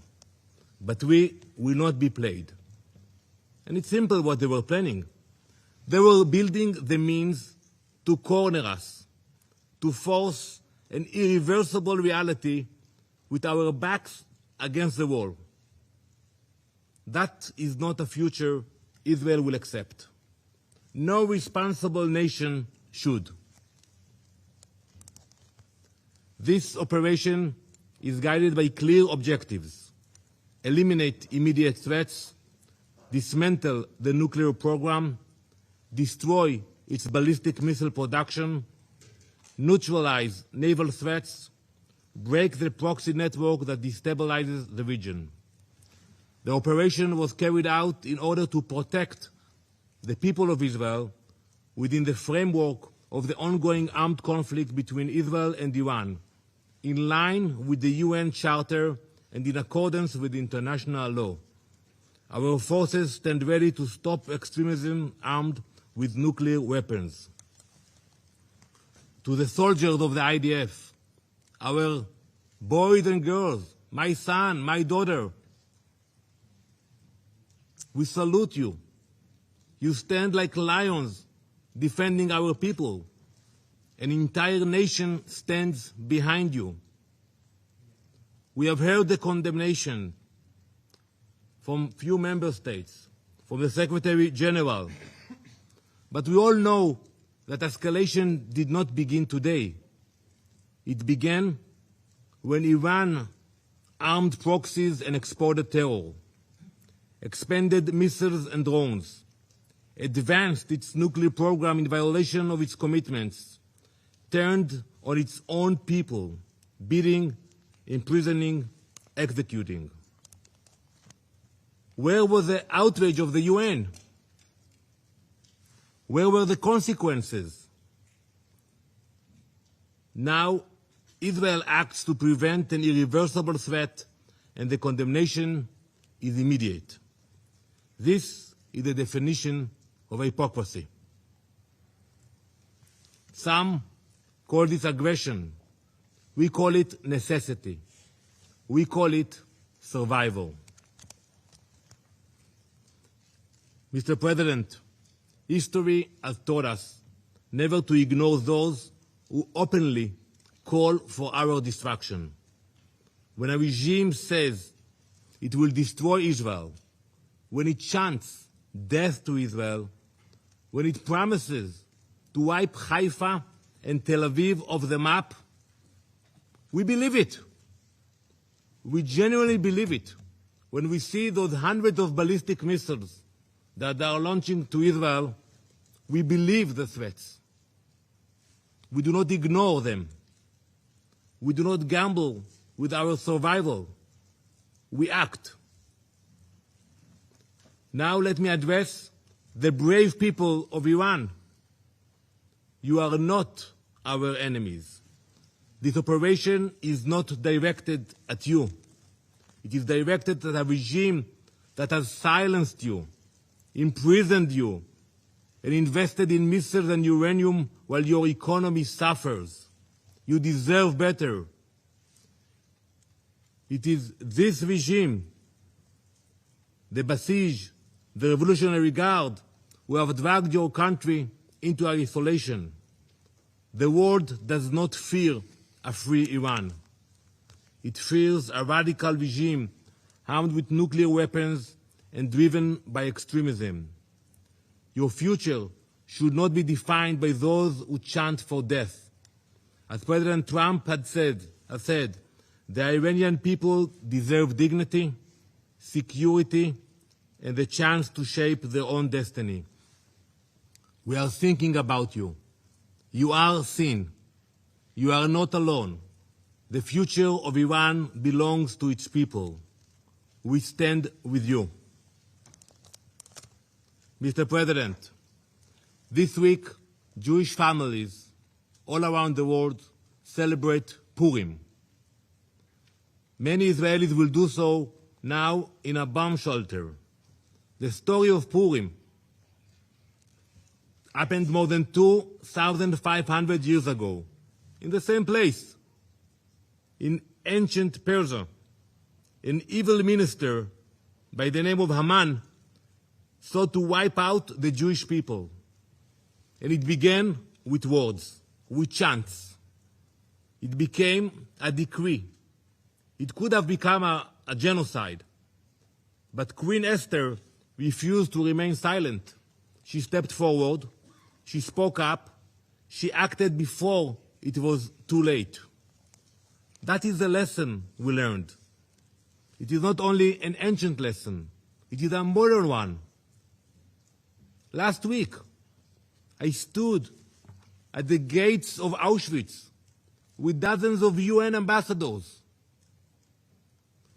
But we will not be played. And it's simple what they were planning. They were building the means to corner us, to force an irreversible reality with our backs against the wall. That is not a future Israel will accept. No responsible nation should. This operation is guided by clear objectives: eliminate immediate threats, dismantle the nuclear program, destroy its ballistic missile production, neutralize naval threats, break the proxy network that destabilizes the region. The operation was carried out in order to protect the people of Israel within the framework of the ongoing armed conflict between Israel and Iran, in line with the UN Charter and in accordance with international law. Our forces stand ready to stop extremism armed with nuclear weapons. To the soldiers of the IDF, our boys and girls, my son, my daughter, we salute you. You stand like lions defending our people. An entire nation stands behind you. We have heard the condemnation from few member states, from the Secretary General. But we all know that escalation did not begin today. It began when Iran armed proxies and exported terror, expanded missiles and drones, advanced its nuclear program in violation of its commitments, turned on its own people, beating, imprisoning, executing. Where was the outrage of the UN? Where were the consequences? Now, Israel acts to prevent an irreversible threat, and the condemnation is immediate. This is the definition of hypocrisy. Some call this aggression. We call it necessity. We call it survival. Mr. President, history has taught us never to ignore those who openly call for our destruction. When a regime says it will destroy Israel, when it chants death to Israel, when it promises to wipe Haifa and Tel Aviv off the map, we believe it. We genuinely believe it when we see those hundreds of ballistic missiles that they are launching to Israel. We believe the threats. We do not ignore them. We do not gamble with our survival. We act. Now let me address the brave people of Iran. You are not our enemies. This operation is not directed at you. It is directed at a regime that has silenced you, imprisoned you, and invested in missiles and uranium while your economy suffers. You deserve better. It is this regime, the Basij, the Revolutionary Guard, who have dragged your country into isolation. The world does not fear a free Iran. It fears a radical regime armed with nuclear weapons and driven by extremism. Your future should not be defined by those who chant for death. As President Trump has said, the Iranian people deserve dignity, security, and the chance to shape their own destiny. We are thinking about you. You are seen. You are not alone. The future of Iran belongs to its people. We stand with you. Mr. President, this week Jewish families all around the world celebrate Purim. Many Israelis will do so now in a bomb shelter. The story of Purim happened more than 2,500 years ago, in the same place, in ancient Persia. An evil minister by the name of Haman sought to wipe out the Jewish people. And it began with words, with chants. It became a decree. It could have become a genocide. But Queen Esther refused to remain silent. She stepped forward. She spoke up. She acted before it was too late. That is the lesson we learned. It is not only an ancient lesson, it is a modern one. Last week, I stood at the gates of Auschwitz with dozens of UN ambassadors.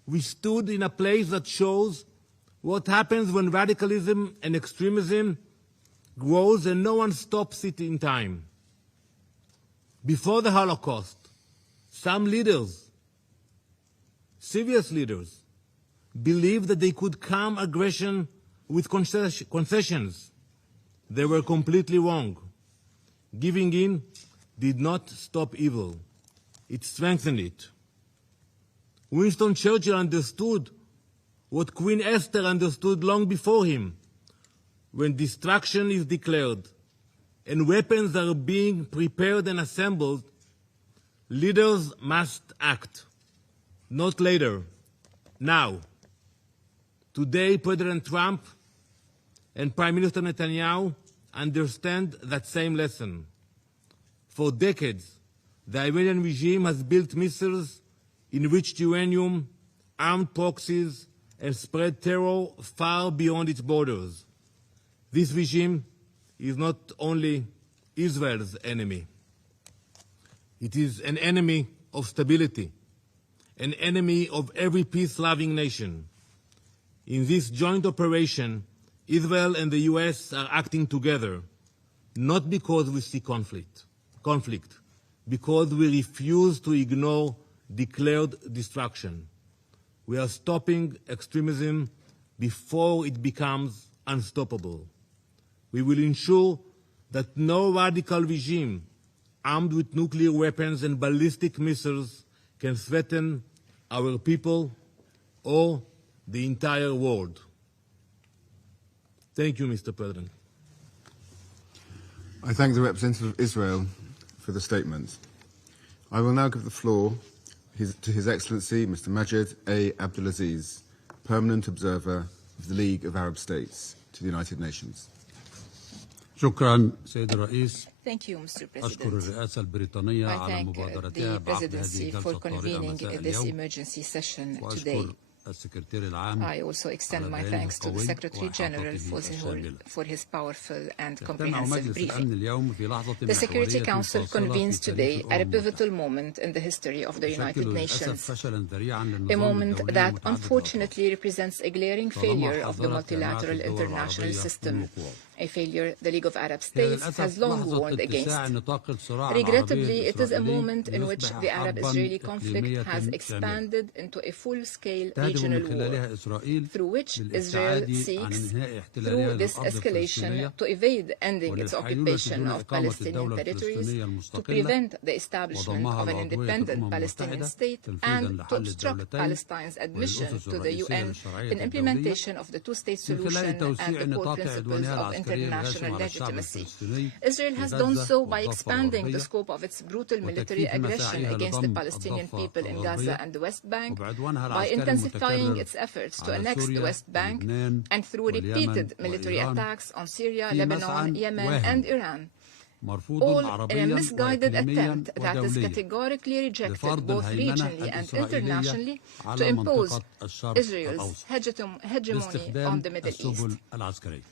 We stood in a place that shows what happens when radicalism and extremism grows and no one stops it in time. Before the Holocaust, some leaders, serious leaders, believed that they could calm aggression with concessions. They were completely wrong. Giving in did not stop evil. It strengthened it. Winston Churchill understood what Queen Esther understood long before him. When destruction is declared and weapons are being prepared and assembled, leaders must act. Not later, now. Today, President Trump and Prime Minister Netanyahu understand that same lesson. For decades, the Iranian regime has built missiles, enriched uranium, armed proxies, and spread terror far beyond its borders. This regime is not only Israel's enemy. It is an enemy of stability, an enemy of every peace-loving nation. In this joint operation, Israel and the US are acting together, not because we see conflict, because we refuse to ignore declared destruction. We are stopping extremism before it becomes unstoppable. We will ensure that no radical regime armed with nuclear weapons and ballistic missiles can threaten our people or the entire world. Thank you, Mr. President. I thank the representative of Israel for the statement. I will now give the floor to His Excellency Mr. Majed A. Abdulaziz, Permanent Observer of the League of Arab States to the United Nations. شكرا سيد الرئيس. Thank you, Mr. President. أشكر الرئاسة البريطانية على مبادرتها بعقد هذه الجلسة الطارئة مساء اليوم. I also extend my thanks to the Secretary General for his powerful and comprehensive briefing. The Security Council convenes today at a pivotal moment in the history of the United Nations, a moment that unfortunately represents a glaring failure of the multilateral international system, a failure the League of Arab States has long warned against. Regrettably, it is a moment in which the Arab-Israeli conflict has expanded into a full-scale regional war, through which Israel seeks, through this escalation, to evade ending its occupation of Palestinian territories, to prevent the establishment of an independent Palestinian state, and to obstruct Palestine's admission to the UN in implementation of the two-state solution and the core principles of international legitimacy. Israel has done so by expanding the scope of its brutal military aggression against the Palestinian people in Gaza and the West Bank, by intensifying its efforts to annex the West Bank, and through repeated military attacks on Syria, Lebanon, Yemen, and Iran, all in a misguided attempt that is categorically rejected both regionally and internationally to impose Israel's hegemony on the Middle East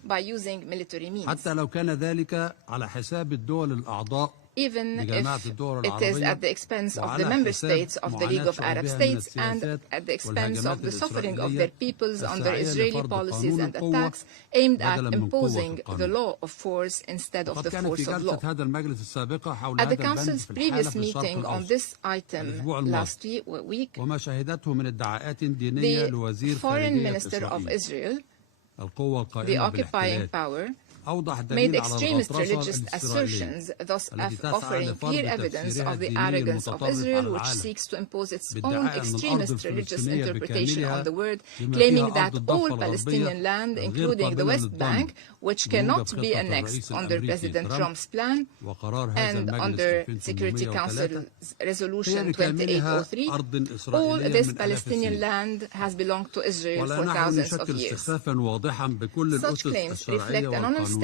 by using military means. حتى لو كان ذلك على حساب الدول الأعضاء even if it is at the expense of the member states of the League of Arab States and at the expense of the suffering of their peoples under Israeli policies and attacks aimed at imposing the law of force instead of the force of law. At the Council's previous meeting on this item last week, the Foreign Minister of Israel, the occupying power, made extremist religious assertions, thus offering clear evidence of the arrogance of Israel, which seeks to impose its own extremist religious interpretation on the word, claiming that all Palestinian land, including the West Bank, which cannot be annexed under President Trump's plan and under Security Council's Resolution 2803, all this Palestinian land has belonged to Israel for thousands of years. Such claims reflect an unmistakable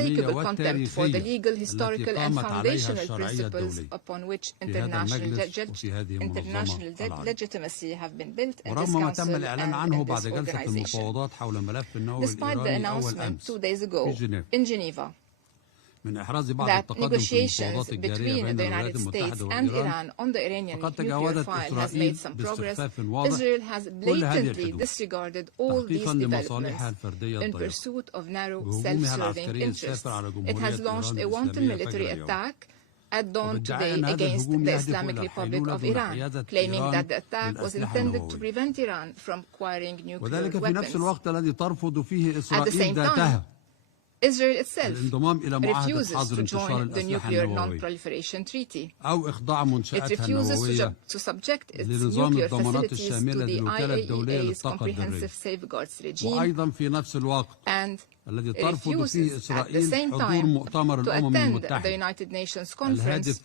contempt for the legal, historical, and foundational principles upon which international legitimacy have been built in this Council and in this organization. Despite the announcement 2 days ago in Geneva that negotiations between the United States and Iran on the Iranian nuclear file has made some progress, Israel has blatantly disregarded all these developments in pursuit of narrow, self-serving interests. It has launched a wanton military attack at dawn today against the Islamic Republic of Iran, claiming that the attack was intended to prevent Iran from acquiring nuclear weapons. At the same time, Israel itself refuses to join the Nuclear Non-Proliferation Treaty. It refuses to subject its nuclear facilities to the IAEA's comprehensive safeguards regime, and it refuses at the same time to attend the United Nations Conference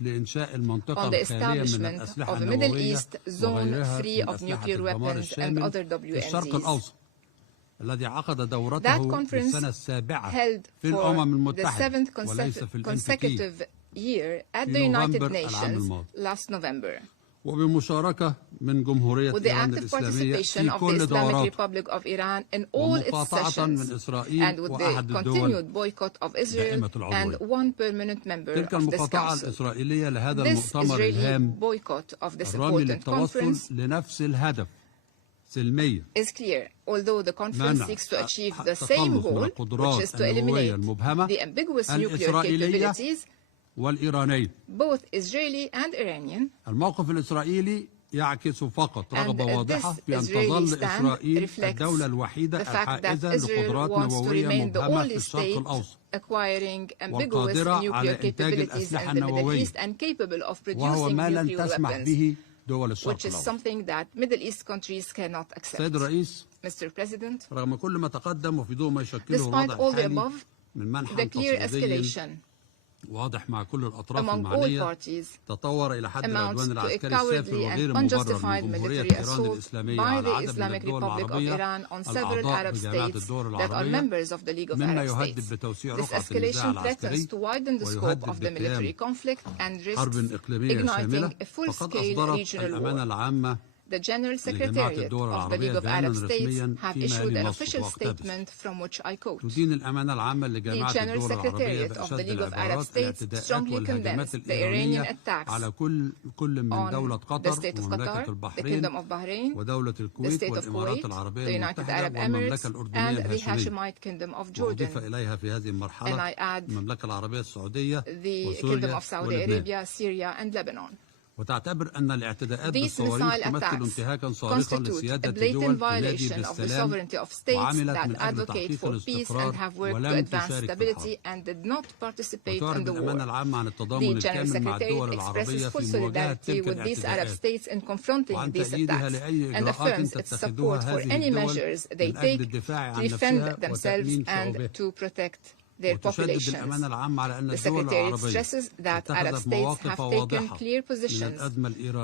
on the establishment of a Middle East zone free of nuclear weapons and other WNZs. That conference, held for the seventh consecutive year at the United Nations last November, with the active participation of the Islamic Republic of Iran in all its sessions, and with the continued boycott of Israel and one permanent member of this Council. This Israeli boycott of this important conference is clear, although the conference seeks to achieve the same goal, which is to eliminate the ambiguous nuclear capabilities, both Israeli and Iranian. And this Israeli stand reflects the fact that Israel wants to remain the only state acquiring ambiguous nuclear capabilities in the Middle East and capable of producing nuclear weapons, which is something that Middle East countries cannot accept. Mr. President, despite all the above, the clear escalation among all parties amounts to a cowardly and unjustified military assault by the Islamic Republic of Iran on several Arab states that are members of the League of Arab States. This escalation threatens to widen the scope of the military conflict and risks igniting a full-scale regional war. The General Secretariat of the League of Arab States have issued an official statement from which I quote: "The General Secretariat of the League of Arab States strongly condemns the Iranian attacks on the State of Qatar, the Kingdom of Bahrain, the State of Kuwait, the United Arab Emirates, and the Hashemite Kingdom of Jordan." And I add the Kingdom of Saudi Arabia, Syria, and Lebanon. These missile attacks constitute a blatant violation of the sovereignty of states that advocate for peace and have worked to advance stability and did not participate in the war. The General Secretariat expresses full solidarity with these Arab states in confronting these attacks and affirms its support for any measures they take to defend themselves and to protect their populations. The Secretariat stresses that Arab states have taken clear positions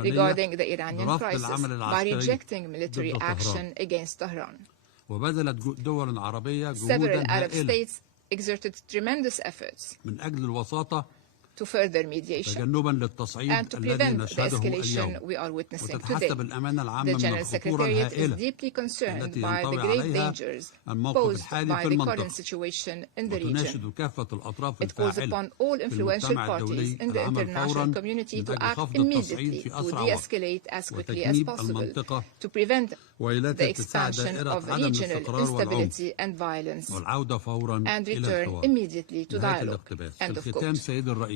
regarding the Iranian crisis by rejecting military action against Tehran. Several Arab states exerted tremendous efforts to further mediation and to prevent the escalation we are witnessing today. The General Secretariat is deeply concerned by the grave dangers posed by the current situation in the region. It calls upon all influential parties in the international community to act immediately to de-escalate as quickly as possible, to prevent the expansion of regional instability and violence, and return immediately to dialogue. End of quote.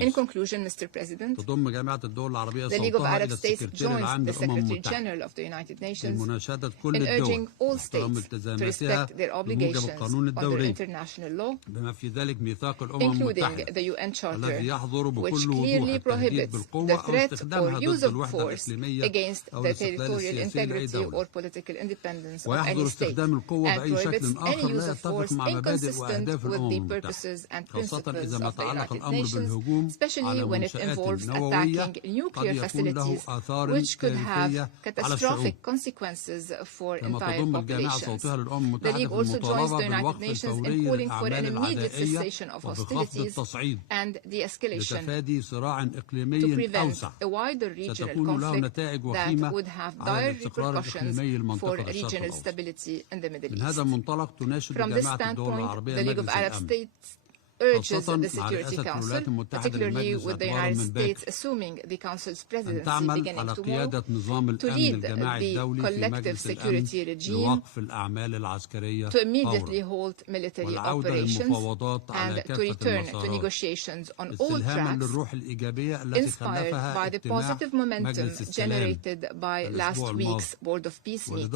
In conclusion, Mr. President, the League of Arab States joins the Secretary General of the United Nations in urging all states to respect their obligations under international law, including the UN Charter, which clearly prohibits the threat or use of force against the territorial integrity or political independence of any state, and prohibits any use of force inconsistent with the purposes and principles of the United Nations, especially when it involves attacking nuclear facilities, which could have catastrophic consequences for entire populations. The League also joins the United Nations in calling for an immediate cessation of hostilities and de-escalation to prevent a wider regional conflict that would have dire repercussions for regional stability in the Middle East. From this standpoint, the League of Arab States urges the Security Council, particularly with the United States assuming the Council's presidency beginning tomorrow, to lead the collective security regime, to immediately halt military operations, and to return to negotiations on all tracks, inspired by the positive momentum generated by last week's Board of Peace meeting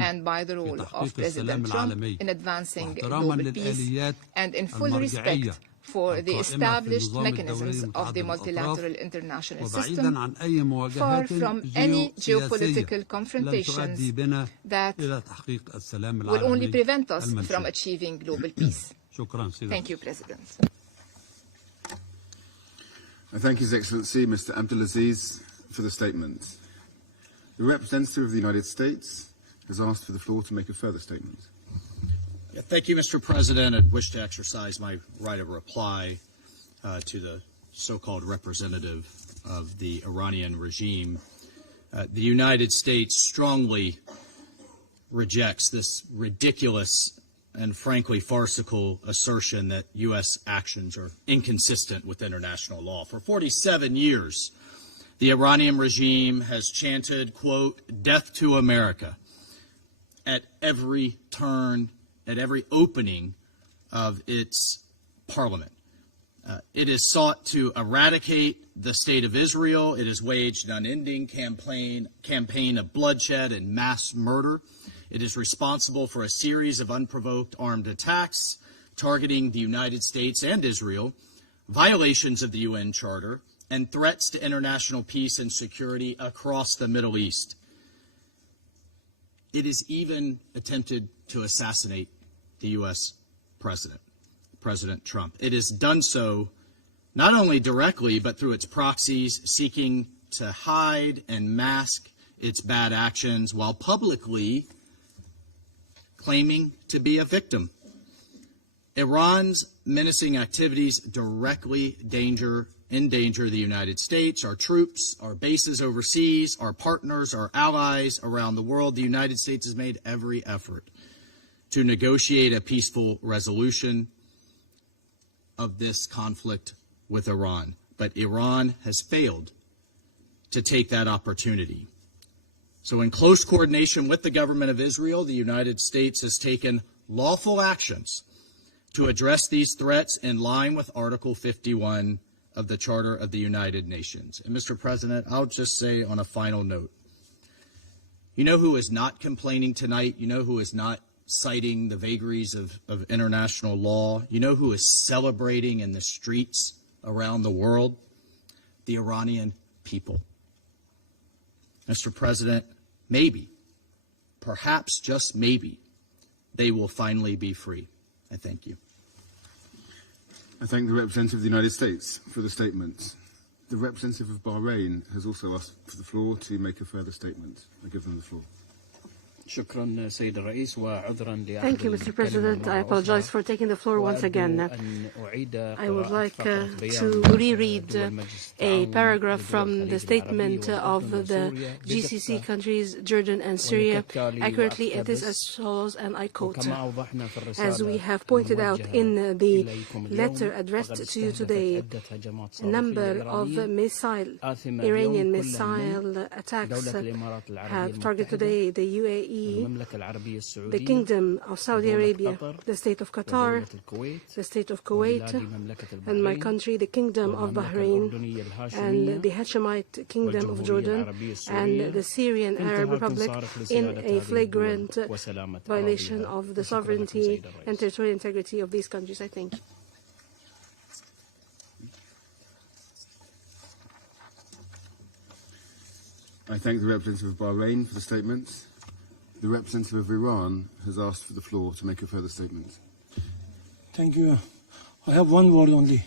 and by the role of President Trump in advancing global peace and in full respect for the established mechanisms of the multilateral international system, far from any geopolitical confrontations that will only prevent us from achieving global peace. Thank you, President. I thank His Excellency Mr. Abdulaziz for the statement. The representative of the United States has asked for the floor to make a further statement. Thank you, Mr. President. I wish to exercise my right of reply to the so-called representative of the Iranian regime. The United States strongly rejects this ridiculous and frankly farcical assertion that U.S. actions are inconsistent with international law. For 47 years, the Iranian regime has chanted, quote, "Death to America," at every turn, at every opening of its parliament. It has sought to eradicate the state of Israel. It has waged an unending campaign of bloodshed and mass murder. It is responsible for a series of unprovoked armed attacks targeting the United States and Israel, violations of the UN Charter, and threats to international peace and security across the Middle East. It has even attempted to assassinate the U.S. President, President Trump. It has done so not only directly, but through its proxies, seeking to hide and mask its bad actions while publicly claiming to be a victim. Iran's menacing activities directly endanger the United States, our troops, our bases overseas, our partners, our allies around the world. The United States has made every effort to negotiate a peaceful resolution of this conflict with Iran. But Iran has failed to take that opportunity. So in close coordination with the government of Israel, the United States has taken lawful actions to address these threats in line with Article 51 of the Charter of the United Nations. And Mr. President, I'll just say on a final note, you know who is not complaining tonight? You know who is not citing the vagaries of international law? You know who is celebrating in the streets around the world? The Iranian people. Mr. President, maybe, perhaps just maybe, they will finally be free. I thank you. I thank the representative of the United States for the statement. The representative of Bahrain has also asked for the floor to make a further statement. I give them the floor. Thank you, Mr. President. I apologize for taking the floor once again. I would like to reread a paragraph from the statement of the GCC countries, Jordan and Syria. Accurately, it is as follows, and I quote, "As we have pointed out in the letter addressed to you today, a number of Iranian missile attacks have targeted today the UAE, the Kingdom of Saudi Arabia, the State of Qatar, the State of Kuwait, and my country, the Kingdom of Bahrain, and the Hashemite Kingdom of Jordan, and the Syrian Arab Republic in a flagrant violation of the sovereignty and territorial integrity of these countries." I thank you. I thank the representative of Bahrain for the statement. The representative of Iran has asked for the floor to make a further statement. Thank you. I have one word only.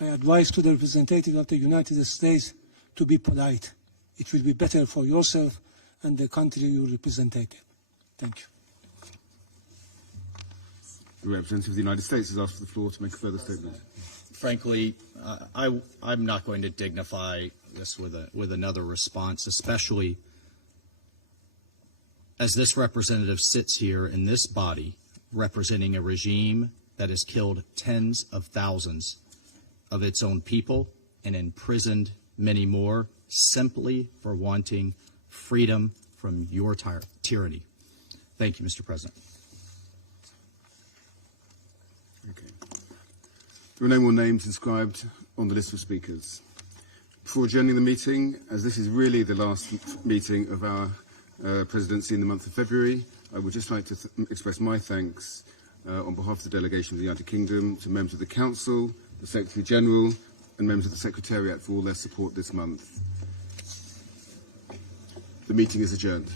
I advise to the representative of the United States to be polite. It will be better for yourself and the country you represent. Thank you. The representative of the United States has asked for the floor to make a further statement. Frankly, I'm not going to dignify this with another response, especially as this representative sits here in this body representing a regime that has killed tens of thousands of its own people and imprisoned many more simply for wanting freedom from your tyranny. Thank you, Mr. President. Okay. There are no more names inscribed on the list of speakers. Before adjourning the meeting, as this is really the last meeting of our presidency in the month of February, I would just like to express my thanks on behalf of the delegation of the United Kingdom to members of the Council, the Secretary General and members of the Secretariat for all their support this month. The meeting is adjourned.